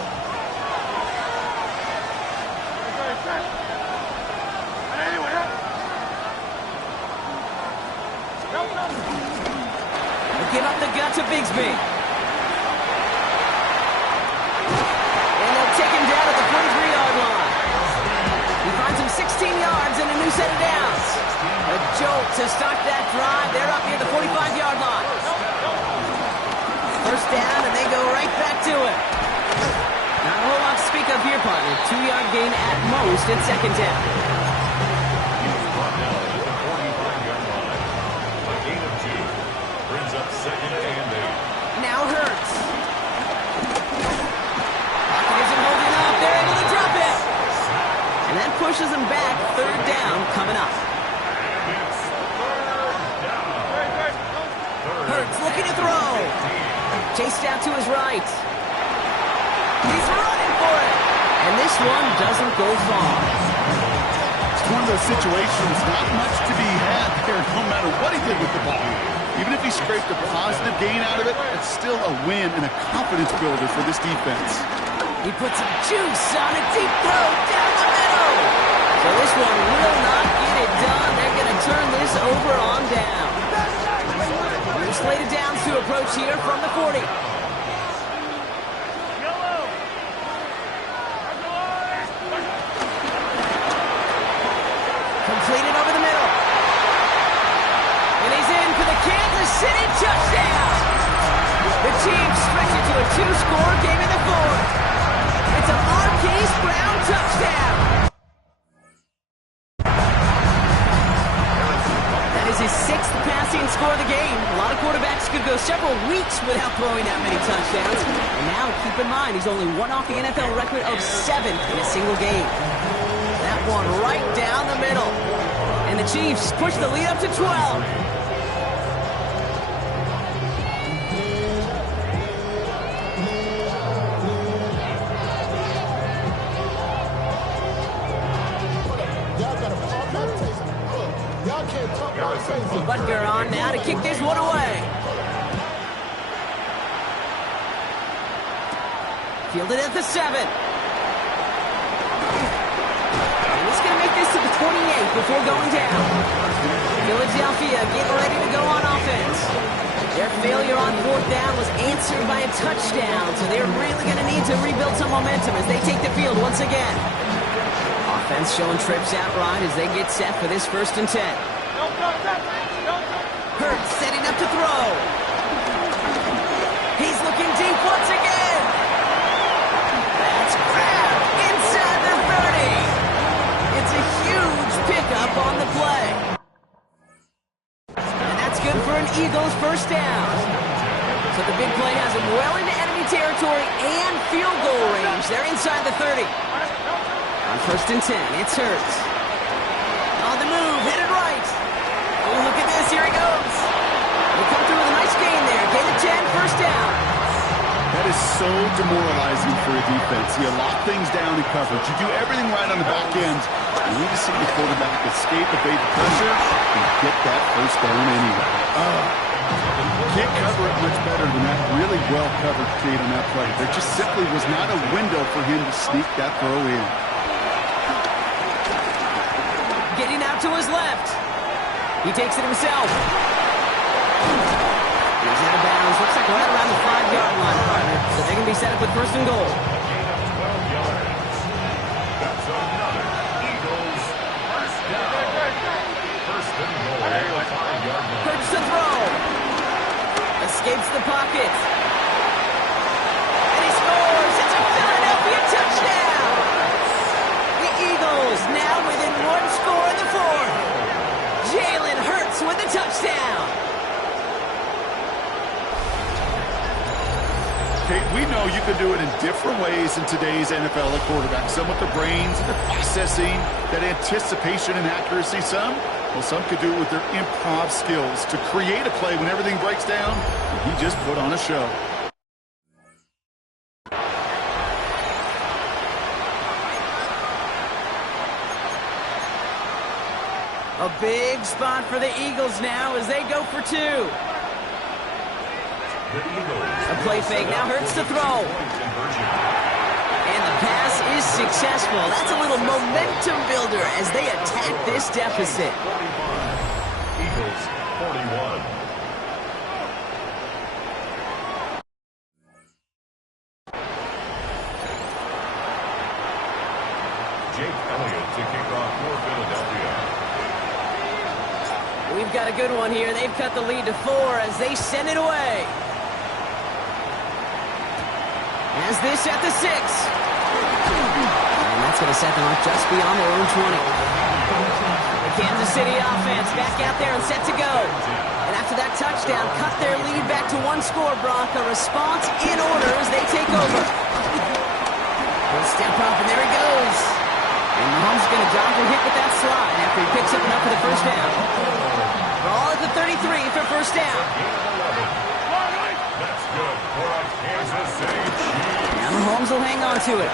Give up the gut to Bigsby. And they'll take him down at the 43-yard line. He finds him 16 yards and a new set of downs. A jolt to start that drive. They're up near the 45-yard line. First down, and they go right back to it. Not a whole lot to speak of here, partner. 2-yard gain at most in second down. He was brought down at the 45-yard line. A gain of 2. Brings up 2nd and 8. Now Hurts. Pocket isn't holding up. They're able to drop it. And that pushes them back. 3rd down coming up. Hurts looking to throw. Chased out to his right. He's running for it. And this one doesn't go far. It's one of those situations, not much to be had there, no matter what he did with the ball. Even if he scraped a positive gain out of it, it's still a win and a confidence builder for this defense. He puts some juice on a deep throw down the middle. So this one will not get it done. They're going to turn this over on down. New slated downs to approach here from the 40. Completed over the middle. And he's in for the Kansas City touchdown. The Chiefs stretch it to a 2-score game in the 4th. It's a Marquise Brown touchdown. That is his 6th passing score of the game. A lot of quarterbacks could go several weeks without throwing that many touchdowns. And now, keep in mind, he's only one off the NFL record of 7 in a single game. That one right down the middle. And the Chiefs push the lead up to 12. Butker on now to kick this one away. Fielded at the 7. And he's going to make this to the 28 before going down. Philadelphia getting ready to go on offense. Their failure on 4th down was answered by a touchdown, so they're really going to need to rebuild some momentum as they take the field once again. Offense showing trips out right as they get set for this 1st and 10. Hurts setting up to throw. He's looking deep once again. That's grabbed inside the 30. It's a huge pickup on the play. And that's good for an Eagles 1st down. So the big play has them well into enemy territory and field goal range. They're inside the 30. On 1st and 10, it's Hurts. On the move, headed right. Oh, look at this, here he goes. They come through with a nice gain there. Gain of 10, 1st down. That is so demoralizing for a defense. You lock things down in coverage. You do everything right on the back end. You need to see the quarterback escape, evade the pressure, and get that 1st down anyway. Can't cover it much better than that really well-covered create on that play. There just simply was not a window for him to sneak that throw in. Getting out to his left. He takes it himself. He's out of bounds. Looks like right around the 5-yard line, partner. So they can be set up with 1st and goal. That's another Eagles 1st down. 1st and goal at the 5-yard line. Hurts to throw. escapes the pocket. And he scores. It's a Philadelphia touchdown. The Eagles now within one score in the fourth. Jalen Hurts with a touchdown. Okay, we know you can do it in different ways in today's NFL at quarterback. Some with their brains, their processing, that anticipation and accuracy. Some could do it with their improv skills to create a play when everything breaks down. And he just put on a show. A big spot for the Eagles now as they go for two. A play fake, now Hurts to throw. And the pass is successful. That's a little momentum builder as they attack this deficit. Eagles 41. Jake Elliott to kick off for Philadelphia. We've got a good one here. They've cut the lead to 4 as they send it away. As this at the 6. And that's going to set them up just beyond their own 20. The Kansas City offense back out there and set to go. And after that touchdown, cut their lead back to 1 score, Brock. A response in order as they take over. He'll step up, and there he goes. And Mahomes is going to drop and hit with that slide after he picks up enough for the first down. Ball at the 33 for first down. That's good for a Kansas City Chiefs. Now Mahomes will hang on to it.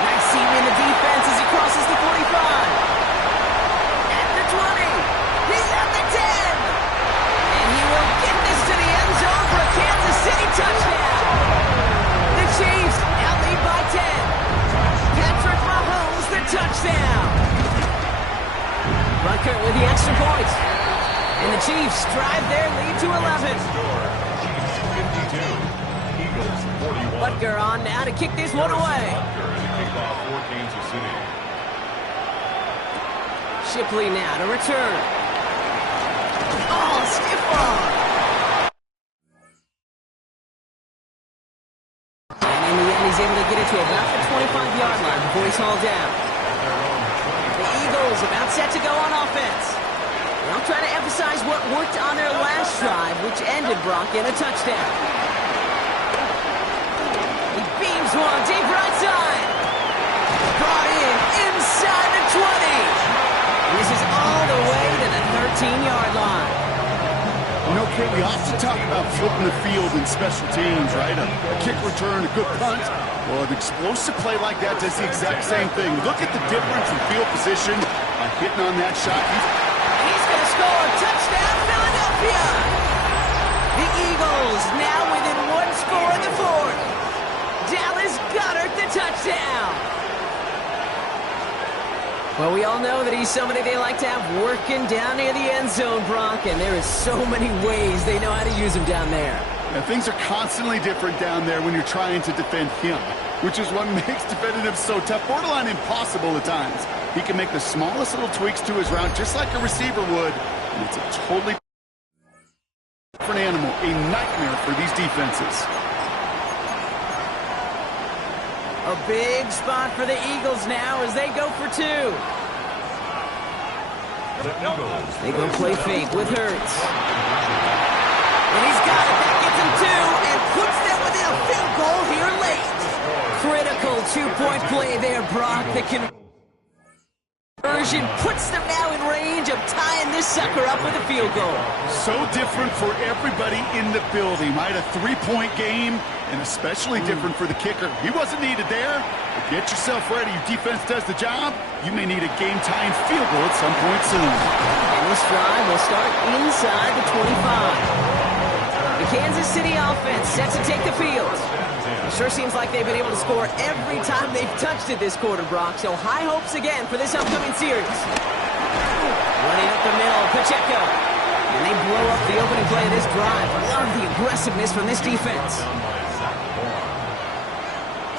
Nice seam in the defense as he crosses the 45. At the 20. He's at the 10. And he will get this to the end zone for a Kansas City touchdown. The Chiefs now lead by 10. Patrick Mahomes, the touchdown. Butker with the extra point. And the Chiefs drive their lead to 11. Chiefs 52. Eagles 41. Butker on now to kick this one away. Butker in the kickoff for Kansas City. Shipley now to return. Oh, stiff arm. And in the end, he's able to get it to about the 25-yard line before he's hauled down. The Eagles about set to go on offense. They'll try to emphasize what worked on their last drive, which ended Brock in a touchdown. He beams one deep right side. Brought in inside the 20. This is all the way to the 13-yard line. You know, Kate, we often talk about flipping the field in special teams, right? A kick return, a good punt. Well, an explosive play like that does the exact same thing. Look at the difference in field position by hitting on that shot. He's going to score. Touchdown, Philadelphia. The Eagles now within 1 score in the fourth. Dallas Goedert the touchdown. Well, we all know that he's somebody they like to have working down near the end zone, Brock, and there is so many ways they know how to use him down there. Now, things are constantly different down there when you're trying to defend him, which is what makes defending him so tough, borderline impossible at times. He can make the smallest little tweaks to his route just like a receiver would, and it's a totally different animal, a nightmare for these defenses. A big spot for the Eagles now as they go for 2. They go play fake with Hurts. And he's got it. That gets him 2 and puts them within a field goal here late. Critical 2-point play there, Brock. The conversion puts them now in range of tying this sucker up with a field goal. So different for everybody in the building, right? A 3-point game, and especially different for the kicker. He wasn't needed there. But get yourself ready. Your defense does the job. You may need a game-tying field goal at some point soon. And this drive will start inside the 25. The Kansas City offense set to take the field. It sure seems like they've been able to score every time they've touched it this quarter, Brock. So high hopes again for this upcoming series. Running up the middle, Pacheco. And they blow up the opening play of this drive. Love the aggressiveness from this defense.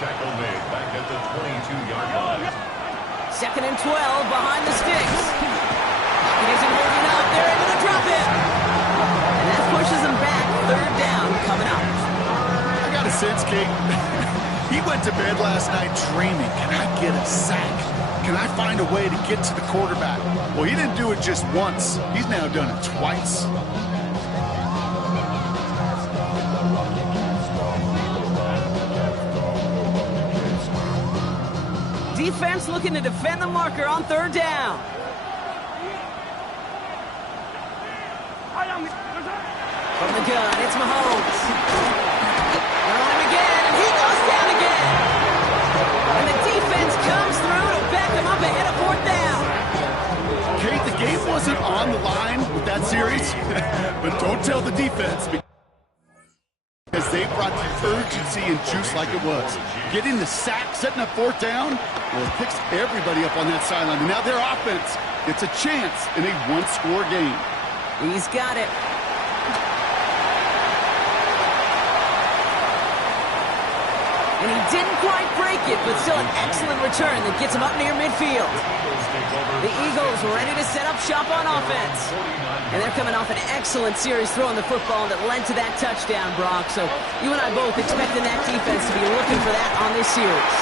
Tackle made back at the 22-yard line. 2nd and 12 behind the sticks. Pocket isn't holding up. They're able to drop it. And that push pushes them back. Third down coming up. I got a sense, Kate. He went to bed last night dreaming, can I get a sack? Can I find a way to get to the quarterback? Well, he didn't do it just once. He's now done it twice. Defense looking to defend the marker on third down. From the gun, it's Mahomes. They're on him again, and he goes down again. And the defense comes through to back him up ahead of fourth down. Kate, the game wasn't on the line with that series, but don't tell the defense because they brought the urgency and juice like it was. Getting the sack, setting up fourth down, well, it picks everybody up on that sideline. And now their offense gets a chance in a one-score game. He's got it. And he didn't quite break it, but still an excellent return that gets him up near midfield. The Eagles ready to set up shop on offense. And they're coming off an excellent series throwing the football that led to that touchdown, Brock. So you and I both expecting that defense to be looking for that on this series.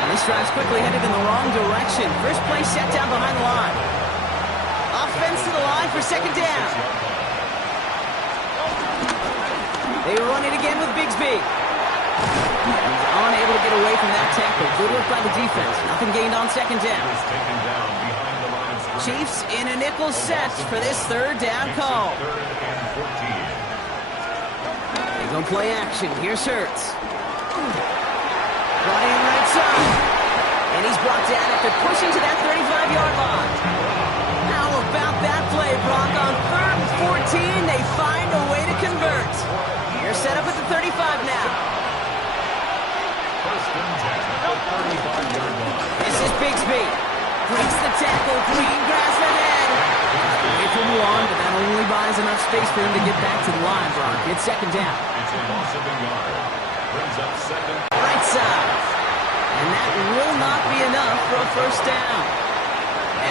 And this drive's quickly headed in the wrong direction. First play set down behind the line. Offense to the line for second down. They run it again with Bigsby. He's unable to get away from that tackle. Good work by the defense. Nothing gained on second down. Chiefs in a nickel set for this third down call. They go play action. Here's Hurts. Brought in right side. And he's brought down after pushing to that 35-yard line. How about that play, Brock? On third and 14, they find a way to convert. They're set up at the 35 now. This is Bigsby. Breaks the tackle. Green grass ahead. Away from one, but that only buys enough space for him to get back to the line, Brock. It's second down. It's a loss of a yard. Brings up second. Right side. And that will not be enough for a first down.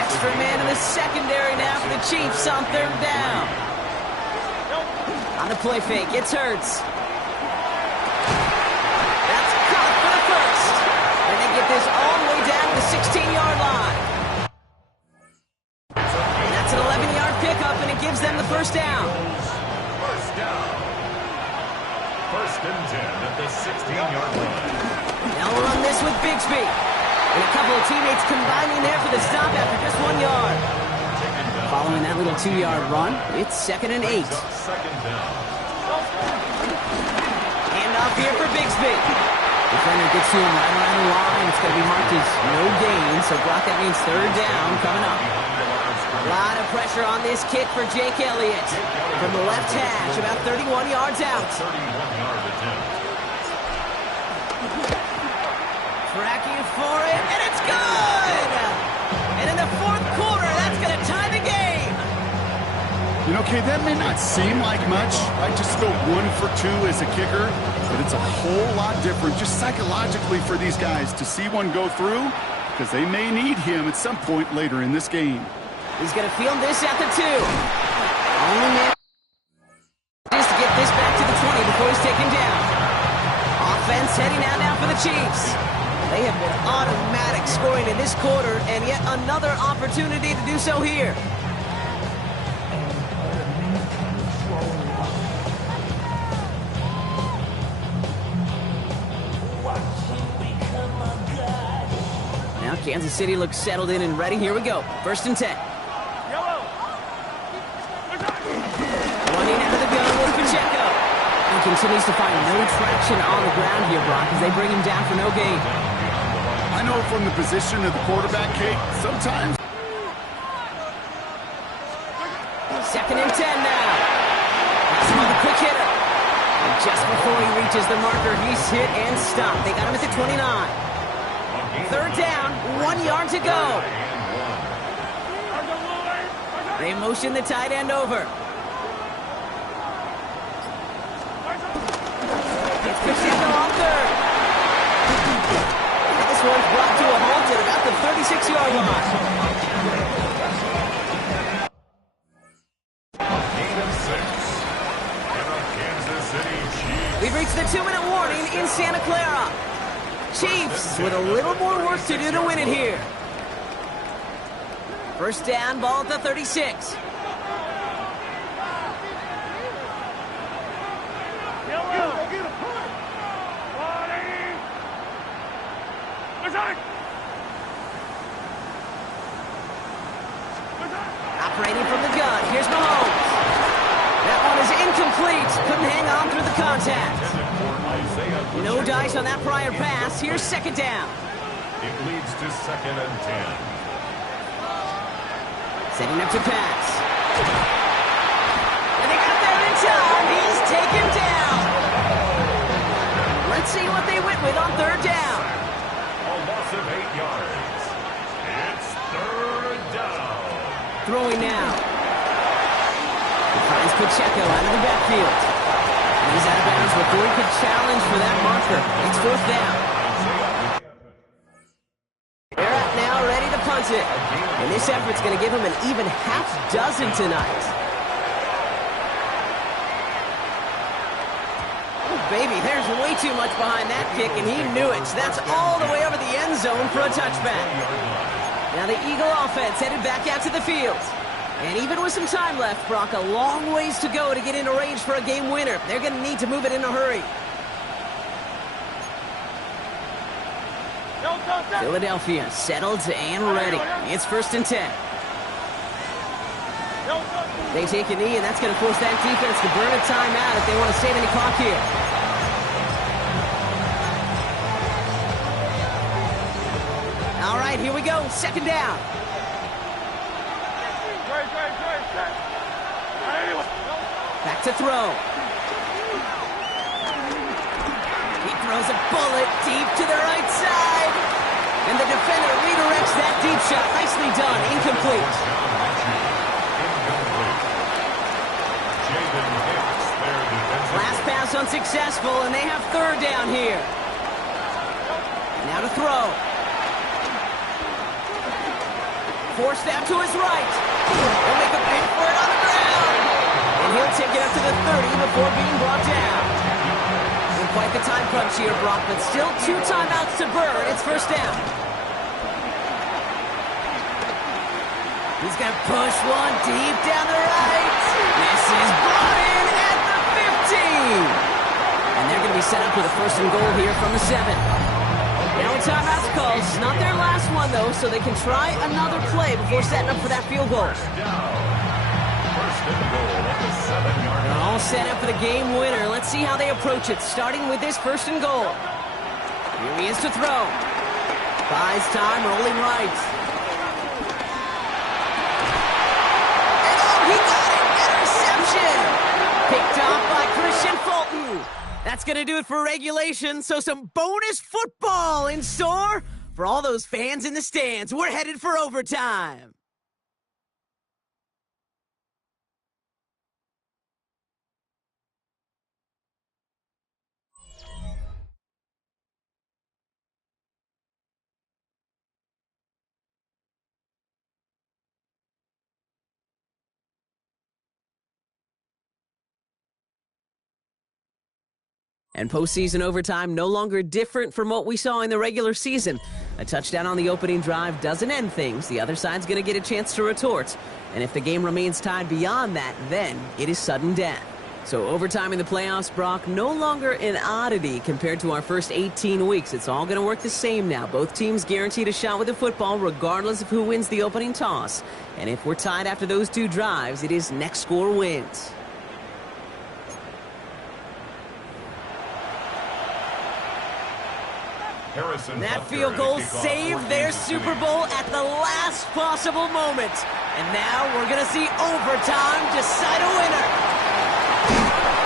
Extra man in the secondary now for the Chiefs on third down. On the play fake, it's Hurts. That's caught for the first. And they get this all the way down to the 16-yard line. And that's an 11-yard pickup, and it gives them the first down. First down. First and 10 at the 16-yard line. Now we'll run this with Bigsby. And a couple of teammates combining there for the stop after just 1 yard. Following that little 2-yard run, it's second and 8. Second down. Hand off here for Bigsby. Defender gets to him right around the line. It's going to be marked as no gain. So, Brock, that means third down coming up. A lot of pressure on this kick for Jake Elliott. From the left hash, about 31 yards out. 31-yard attempt. Tracking for it, and it's good! And in the fourth quarter, that's going to tie the game. You know, Kay, that may not seem like much. I just go 1 for 2 as a kicker, but it's a whole lot different just psychologically for these guys to see one go through because they may need him at some point later in this game. He's going to field this at the 2. Only man just to get this back to the 20 before he's taken down. Offense heading out now for the Chiefs. They have been automatic scoring in this quarter, and yet another opportunity to do so here. Now Kansas City looks settled in and ready. Here we go. First and 10. Running out of the gun with Pacheco. He continues to find no traction on the ground here, Brock, as they bring him down for no gain. I know from the position of the quarterback, Kate, sometimes. Second and 10 now. That's him on the quick hitter. And just before he reaches the marker, he's hit and stopped. They got him at the 29. Third down, 1 yard to go. They motion the tight end over. It's Pacheco on third. This one's brought to a halt at about the 36-yard line. Gain of 6. to do to win it here. First down, ball at the 36. Operating from the gun, here's Mahomes. That one is incomplete. Couldn't hang on through the contact. No dice on that prior pass. Here's second down. It leads to 2nd and 10. Setting up to pass. And they got there in time. He's taken down. Let's see what they went with on third down. A loss of 8 yards. It's 3rd down. Throwing now. He finds Pacheco out of the backfield. And he's out of bounds before he could challenge for that marker. It's 4th down. They're out now, ready to punt it. And this effort's going to give him an even half dozen tonight. Oh, baby, there's way too much behind that kick, and he knew it. That's all the way over the end zone for a touchback. Now the Eagle offense headed back out to the field. And even with some time left, Brock, a long ways to go to get into range for a game winner. They're going to need to move it in a hurry. Philadelphia settled and ready. It's 1st and 10. They take a knee, and that's going to force that defense to burn a timeout if they want to save any clock here. All right, here we go. 2nd down. Back to throw. He throws a bullet deep to the right side. And the defender redirects that deep shot. Nicely done. Incomplete. Last pass unsuccessful, and they have 3rd down here. Now to throw. Forced out to his right. He'll make a big for it on the ground. And he'll take it up to the 30 before being brought down. And quite the time crunch here, Brock, but still 2 timeouts to burn. It's 1st down. He's going to push one deep down the right. This is brought in at the 15. And they're going to be set up with a 1st and goal here from the 7. Now a timeout's called. It's not their last one, though, so they can try another play before setting up for that field goal. 1st and goal at the 7-yard line. All set up for the game winner. Let's see how they approach it, starting with this 1st and goal. Here he is to throw. Buys time, rolling right. And oh, he got it! Interception! Picked off by Christian Fulton. That's going to do it for regulation, so some bonus football in store for all those fans in the stands. We're headed for overtime. And postseason overtime no longer different from what we saw in the regular season. A touchdown on the opening drive doesn't end things. The other side's going to get a chance to retort. And if the game remains tied beyond that, then it is sudden death. So overtime in the playoffs, Brock, no longer an oddity compared to our first 18 weeks. It's all going to work the same now. Both teams guaranteed a shot with the football regardless of who wins the opening toss. And if we're tied after those 2 drives, it is next score wins. That field goal saved their Super Bowl at the last possible moment. And now we're going to see overtime decide a winner.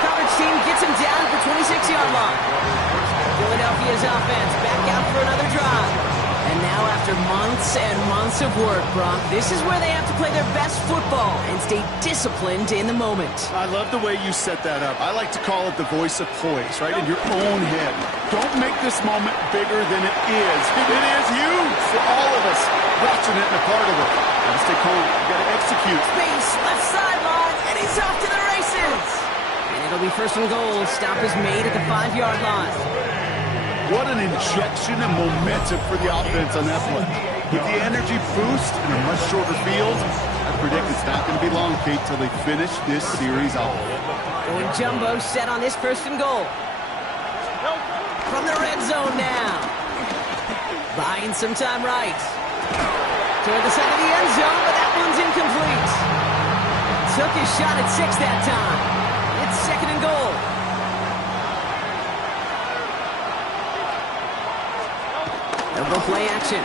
Coverage team gets him down at the 26-yard line. Philadelphia's offense back out for another drive. And now after months and months of work, Brock, this is where they have to play their best football and stay disciplined in the moment. I love the way you set that up. I like to call it the voice of poise, right? In your own head. Don't make this moment bigger than it is. It is huge for all of us watching it and a part of it. Gotta stay calm. You gotta execute. Space, left sideline, and he's off to the races. And it'll be 1st and goal. Stop is made at the 5-yard line. What an injection of momentum for the offense on that play. With the energy boost and a much shorter field, I predict it's not going to be long, Kate, till they finish this series off. Going jumbo set on this 1st and goal. From the red zone now. Buying some time right. Toward the side of the end zone, but that one's incomplete. Took his shot at 6 that time. It's 2nd and goal. They'll go play action.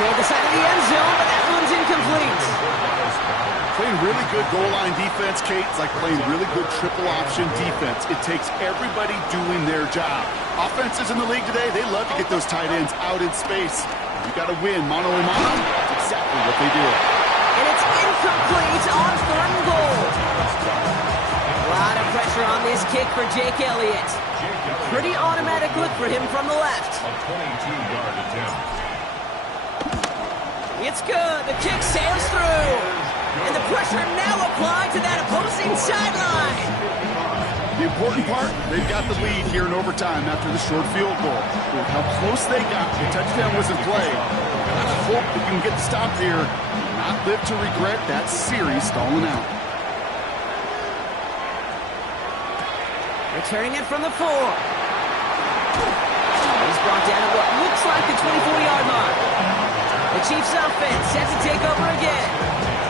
Toward the side of the end zone, but that one's incomplete. Playing really good goal line defense, Kate, it's like playing really good triple option defense. It takes everybody doing their job. Offenses in the league today, they love to get those tight ends out in space. You got to win mano a mano. That's exactly what they do. And it's incomplete on 3rd and goal. A lot of pressure on this kick for Jake Elliott. Pretty automatic look for him from the left. A 22-yard attempt. It's good. The kick sails through. And the pressure now applied to that opposing sideline. The important part, they've got the lead here in overtime after the short field goal. With how close they got, the touchdown was in play. I hope that you can get the stop here, not live to regret that series stalling out. Returning it from the 4. He's brought down at what looks like the 24-yard mark. The Chiefs offense set to take over again.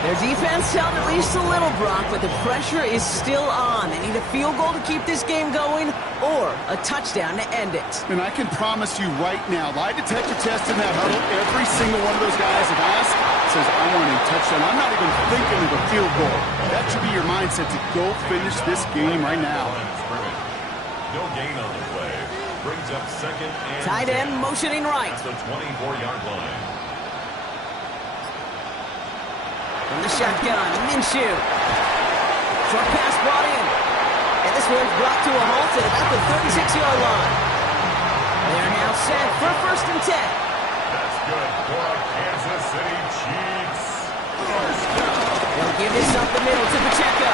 Their defense held at least a little, Brock, but the pressure is still on. They need a field goal to keep this game going or a touchdown to end it. And I can promise you right now, lie detector test in that huddle, every single one of those guys have asked says, I want a touchdown. I'm not even thinking of a field goal. That should be your mindset to go finish this game right now. No gain on the play. Brings up 2nd and Tight end motioning right. at the 24-yard line. From the shotgun, Minshew. Short pass brought in. And this one's brought to a halt at about the 36-yard line. They're now set for 1st and 10. That's good for Kansas City Chiefs. They'll give this up the middle to Pacheco.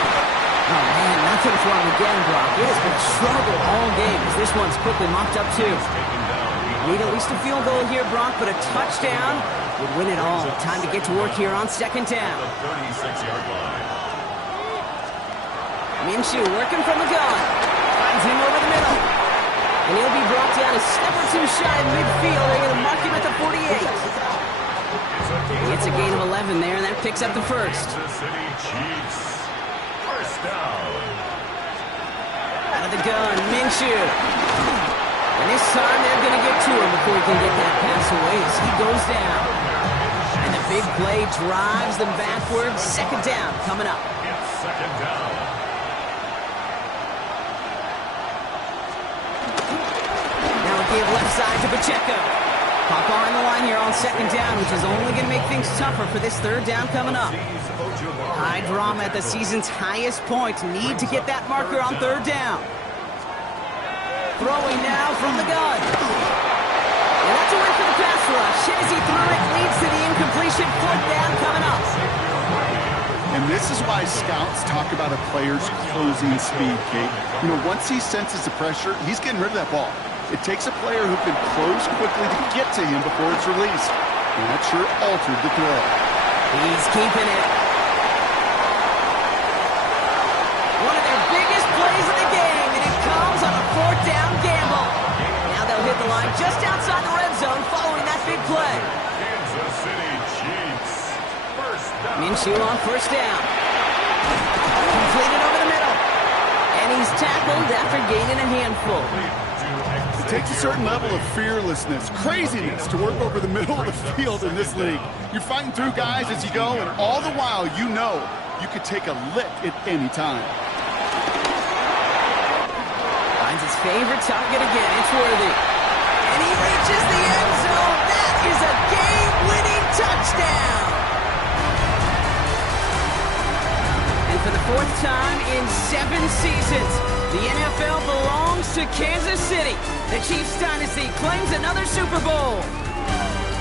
Oh, man, nothing for him again, Brock. It has been a struggle all game as this one's quickly mopped up, too. Need at least a field goal here, Brock, but a touchdown would win it all. Time to get to work here on 2nd down. The 36-yard line. Minshew working from the gun. Finds him over the middle. And he'll be brought down a step or two shy of midfield. They're going to mark him at the 48. It's a gain of 11 there, and that picks up the 1st. Kansas City Chiefs. 1st down. Out of the gun, Minshew. And this time they're going to get to him before he can get that pass away as he goes down. And the big play drives them backwards. 2nd down coming up. It's 2nd down. Now a give left side to Pacheco. Pop on the line here on 2nd down, which is only going to make things tougher for this 3rd down coming up. High drama at the season's highest point. Need to get that marker on 3rd down. Throwing now from the gun. And that's away for the pass rush. As he threw it, leads to the incompletion. 4th down coming up. And this is why scouts talk about a player's closing speed, Kate. You know, once he senses the pressure, he's getting rid of that ball. It takes a player who can close quickly to get to him before it's released. And that sure altered the throw. He's keeping it. One of their biggest plays of the game, and it comes on a 4th down gamble. Now they'll hit the line just outside the red zone following that big play. Kansas City Chiefs. 1st down. Minshew on 1st down. Completed over the middle. And he's tackled after gaining a handful. It takes a certain level of fearlessness, craziness to work over the middle of the field in this league. You're fighting through guys as you go, and all the while you know you could take a lick at any time. Finds his favorite target again. It's Worthy. And he reaches the end zone. That is a game-winning touchdown. And for the 4th time in 7 seasons, the NFL belongs to Kansas City. The Chiefs dynasty claims another Super Bowl.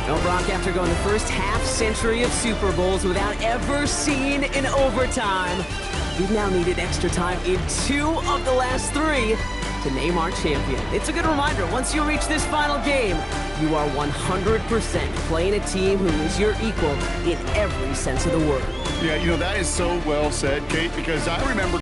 No, Brock, after going the first half-century of Super Bowls without ever seeing an overtime, we've now needed extra time in 2 of the last 3. to name our champion. It's a good reminder, once you reach this final game, you are 100% playing a team who is your equal in every sense of the word. Yeah, that is so well said, Kate, because I remember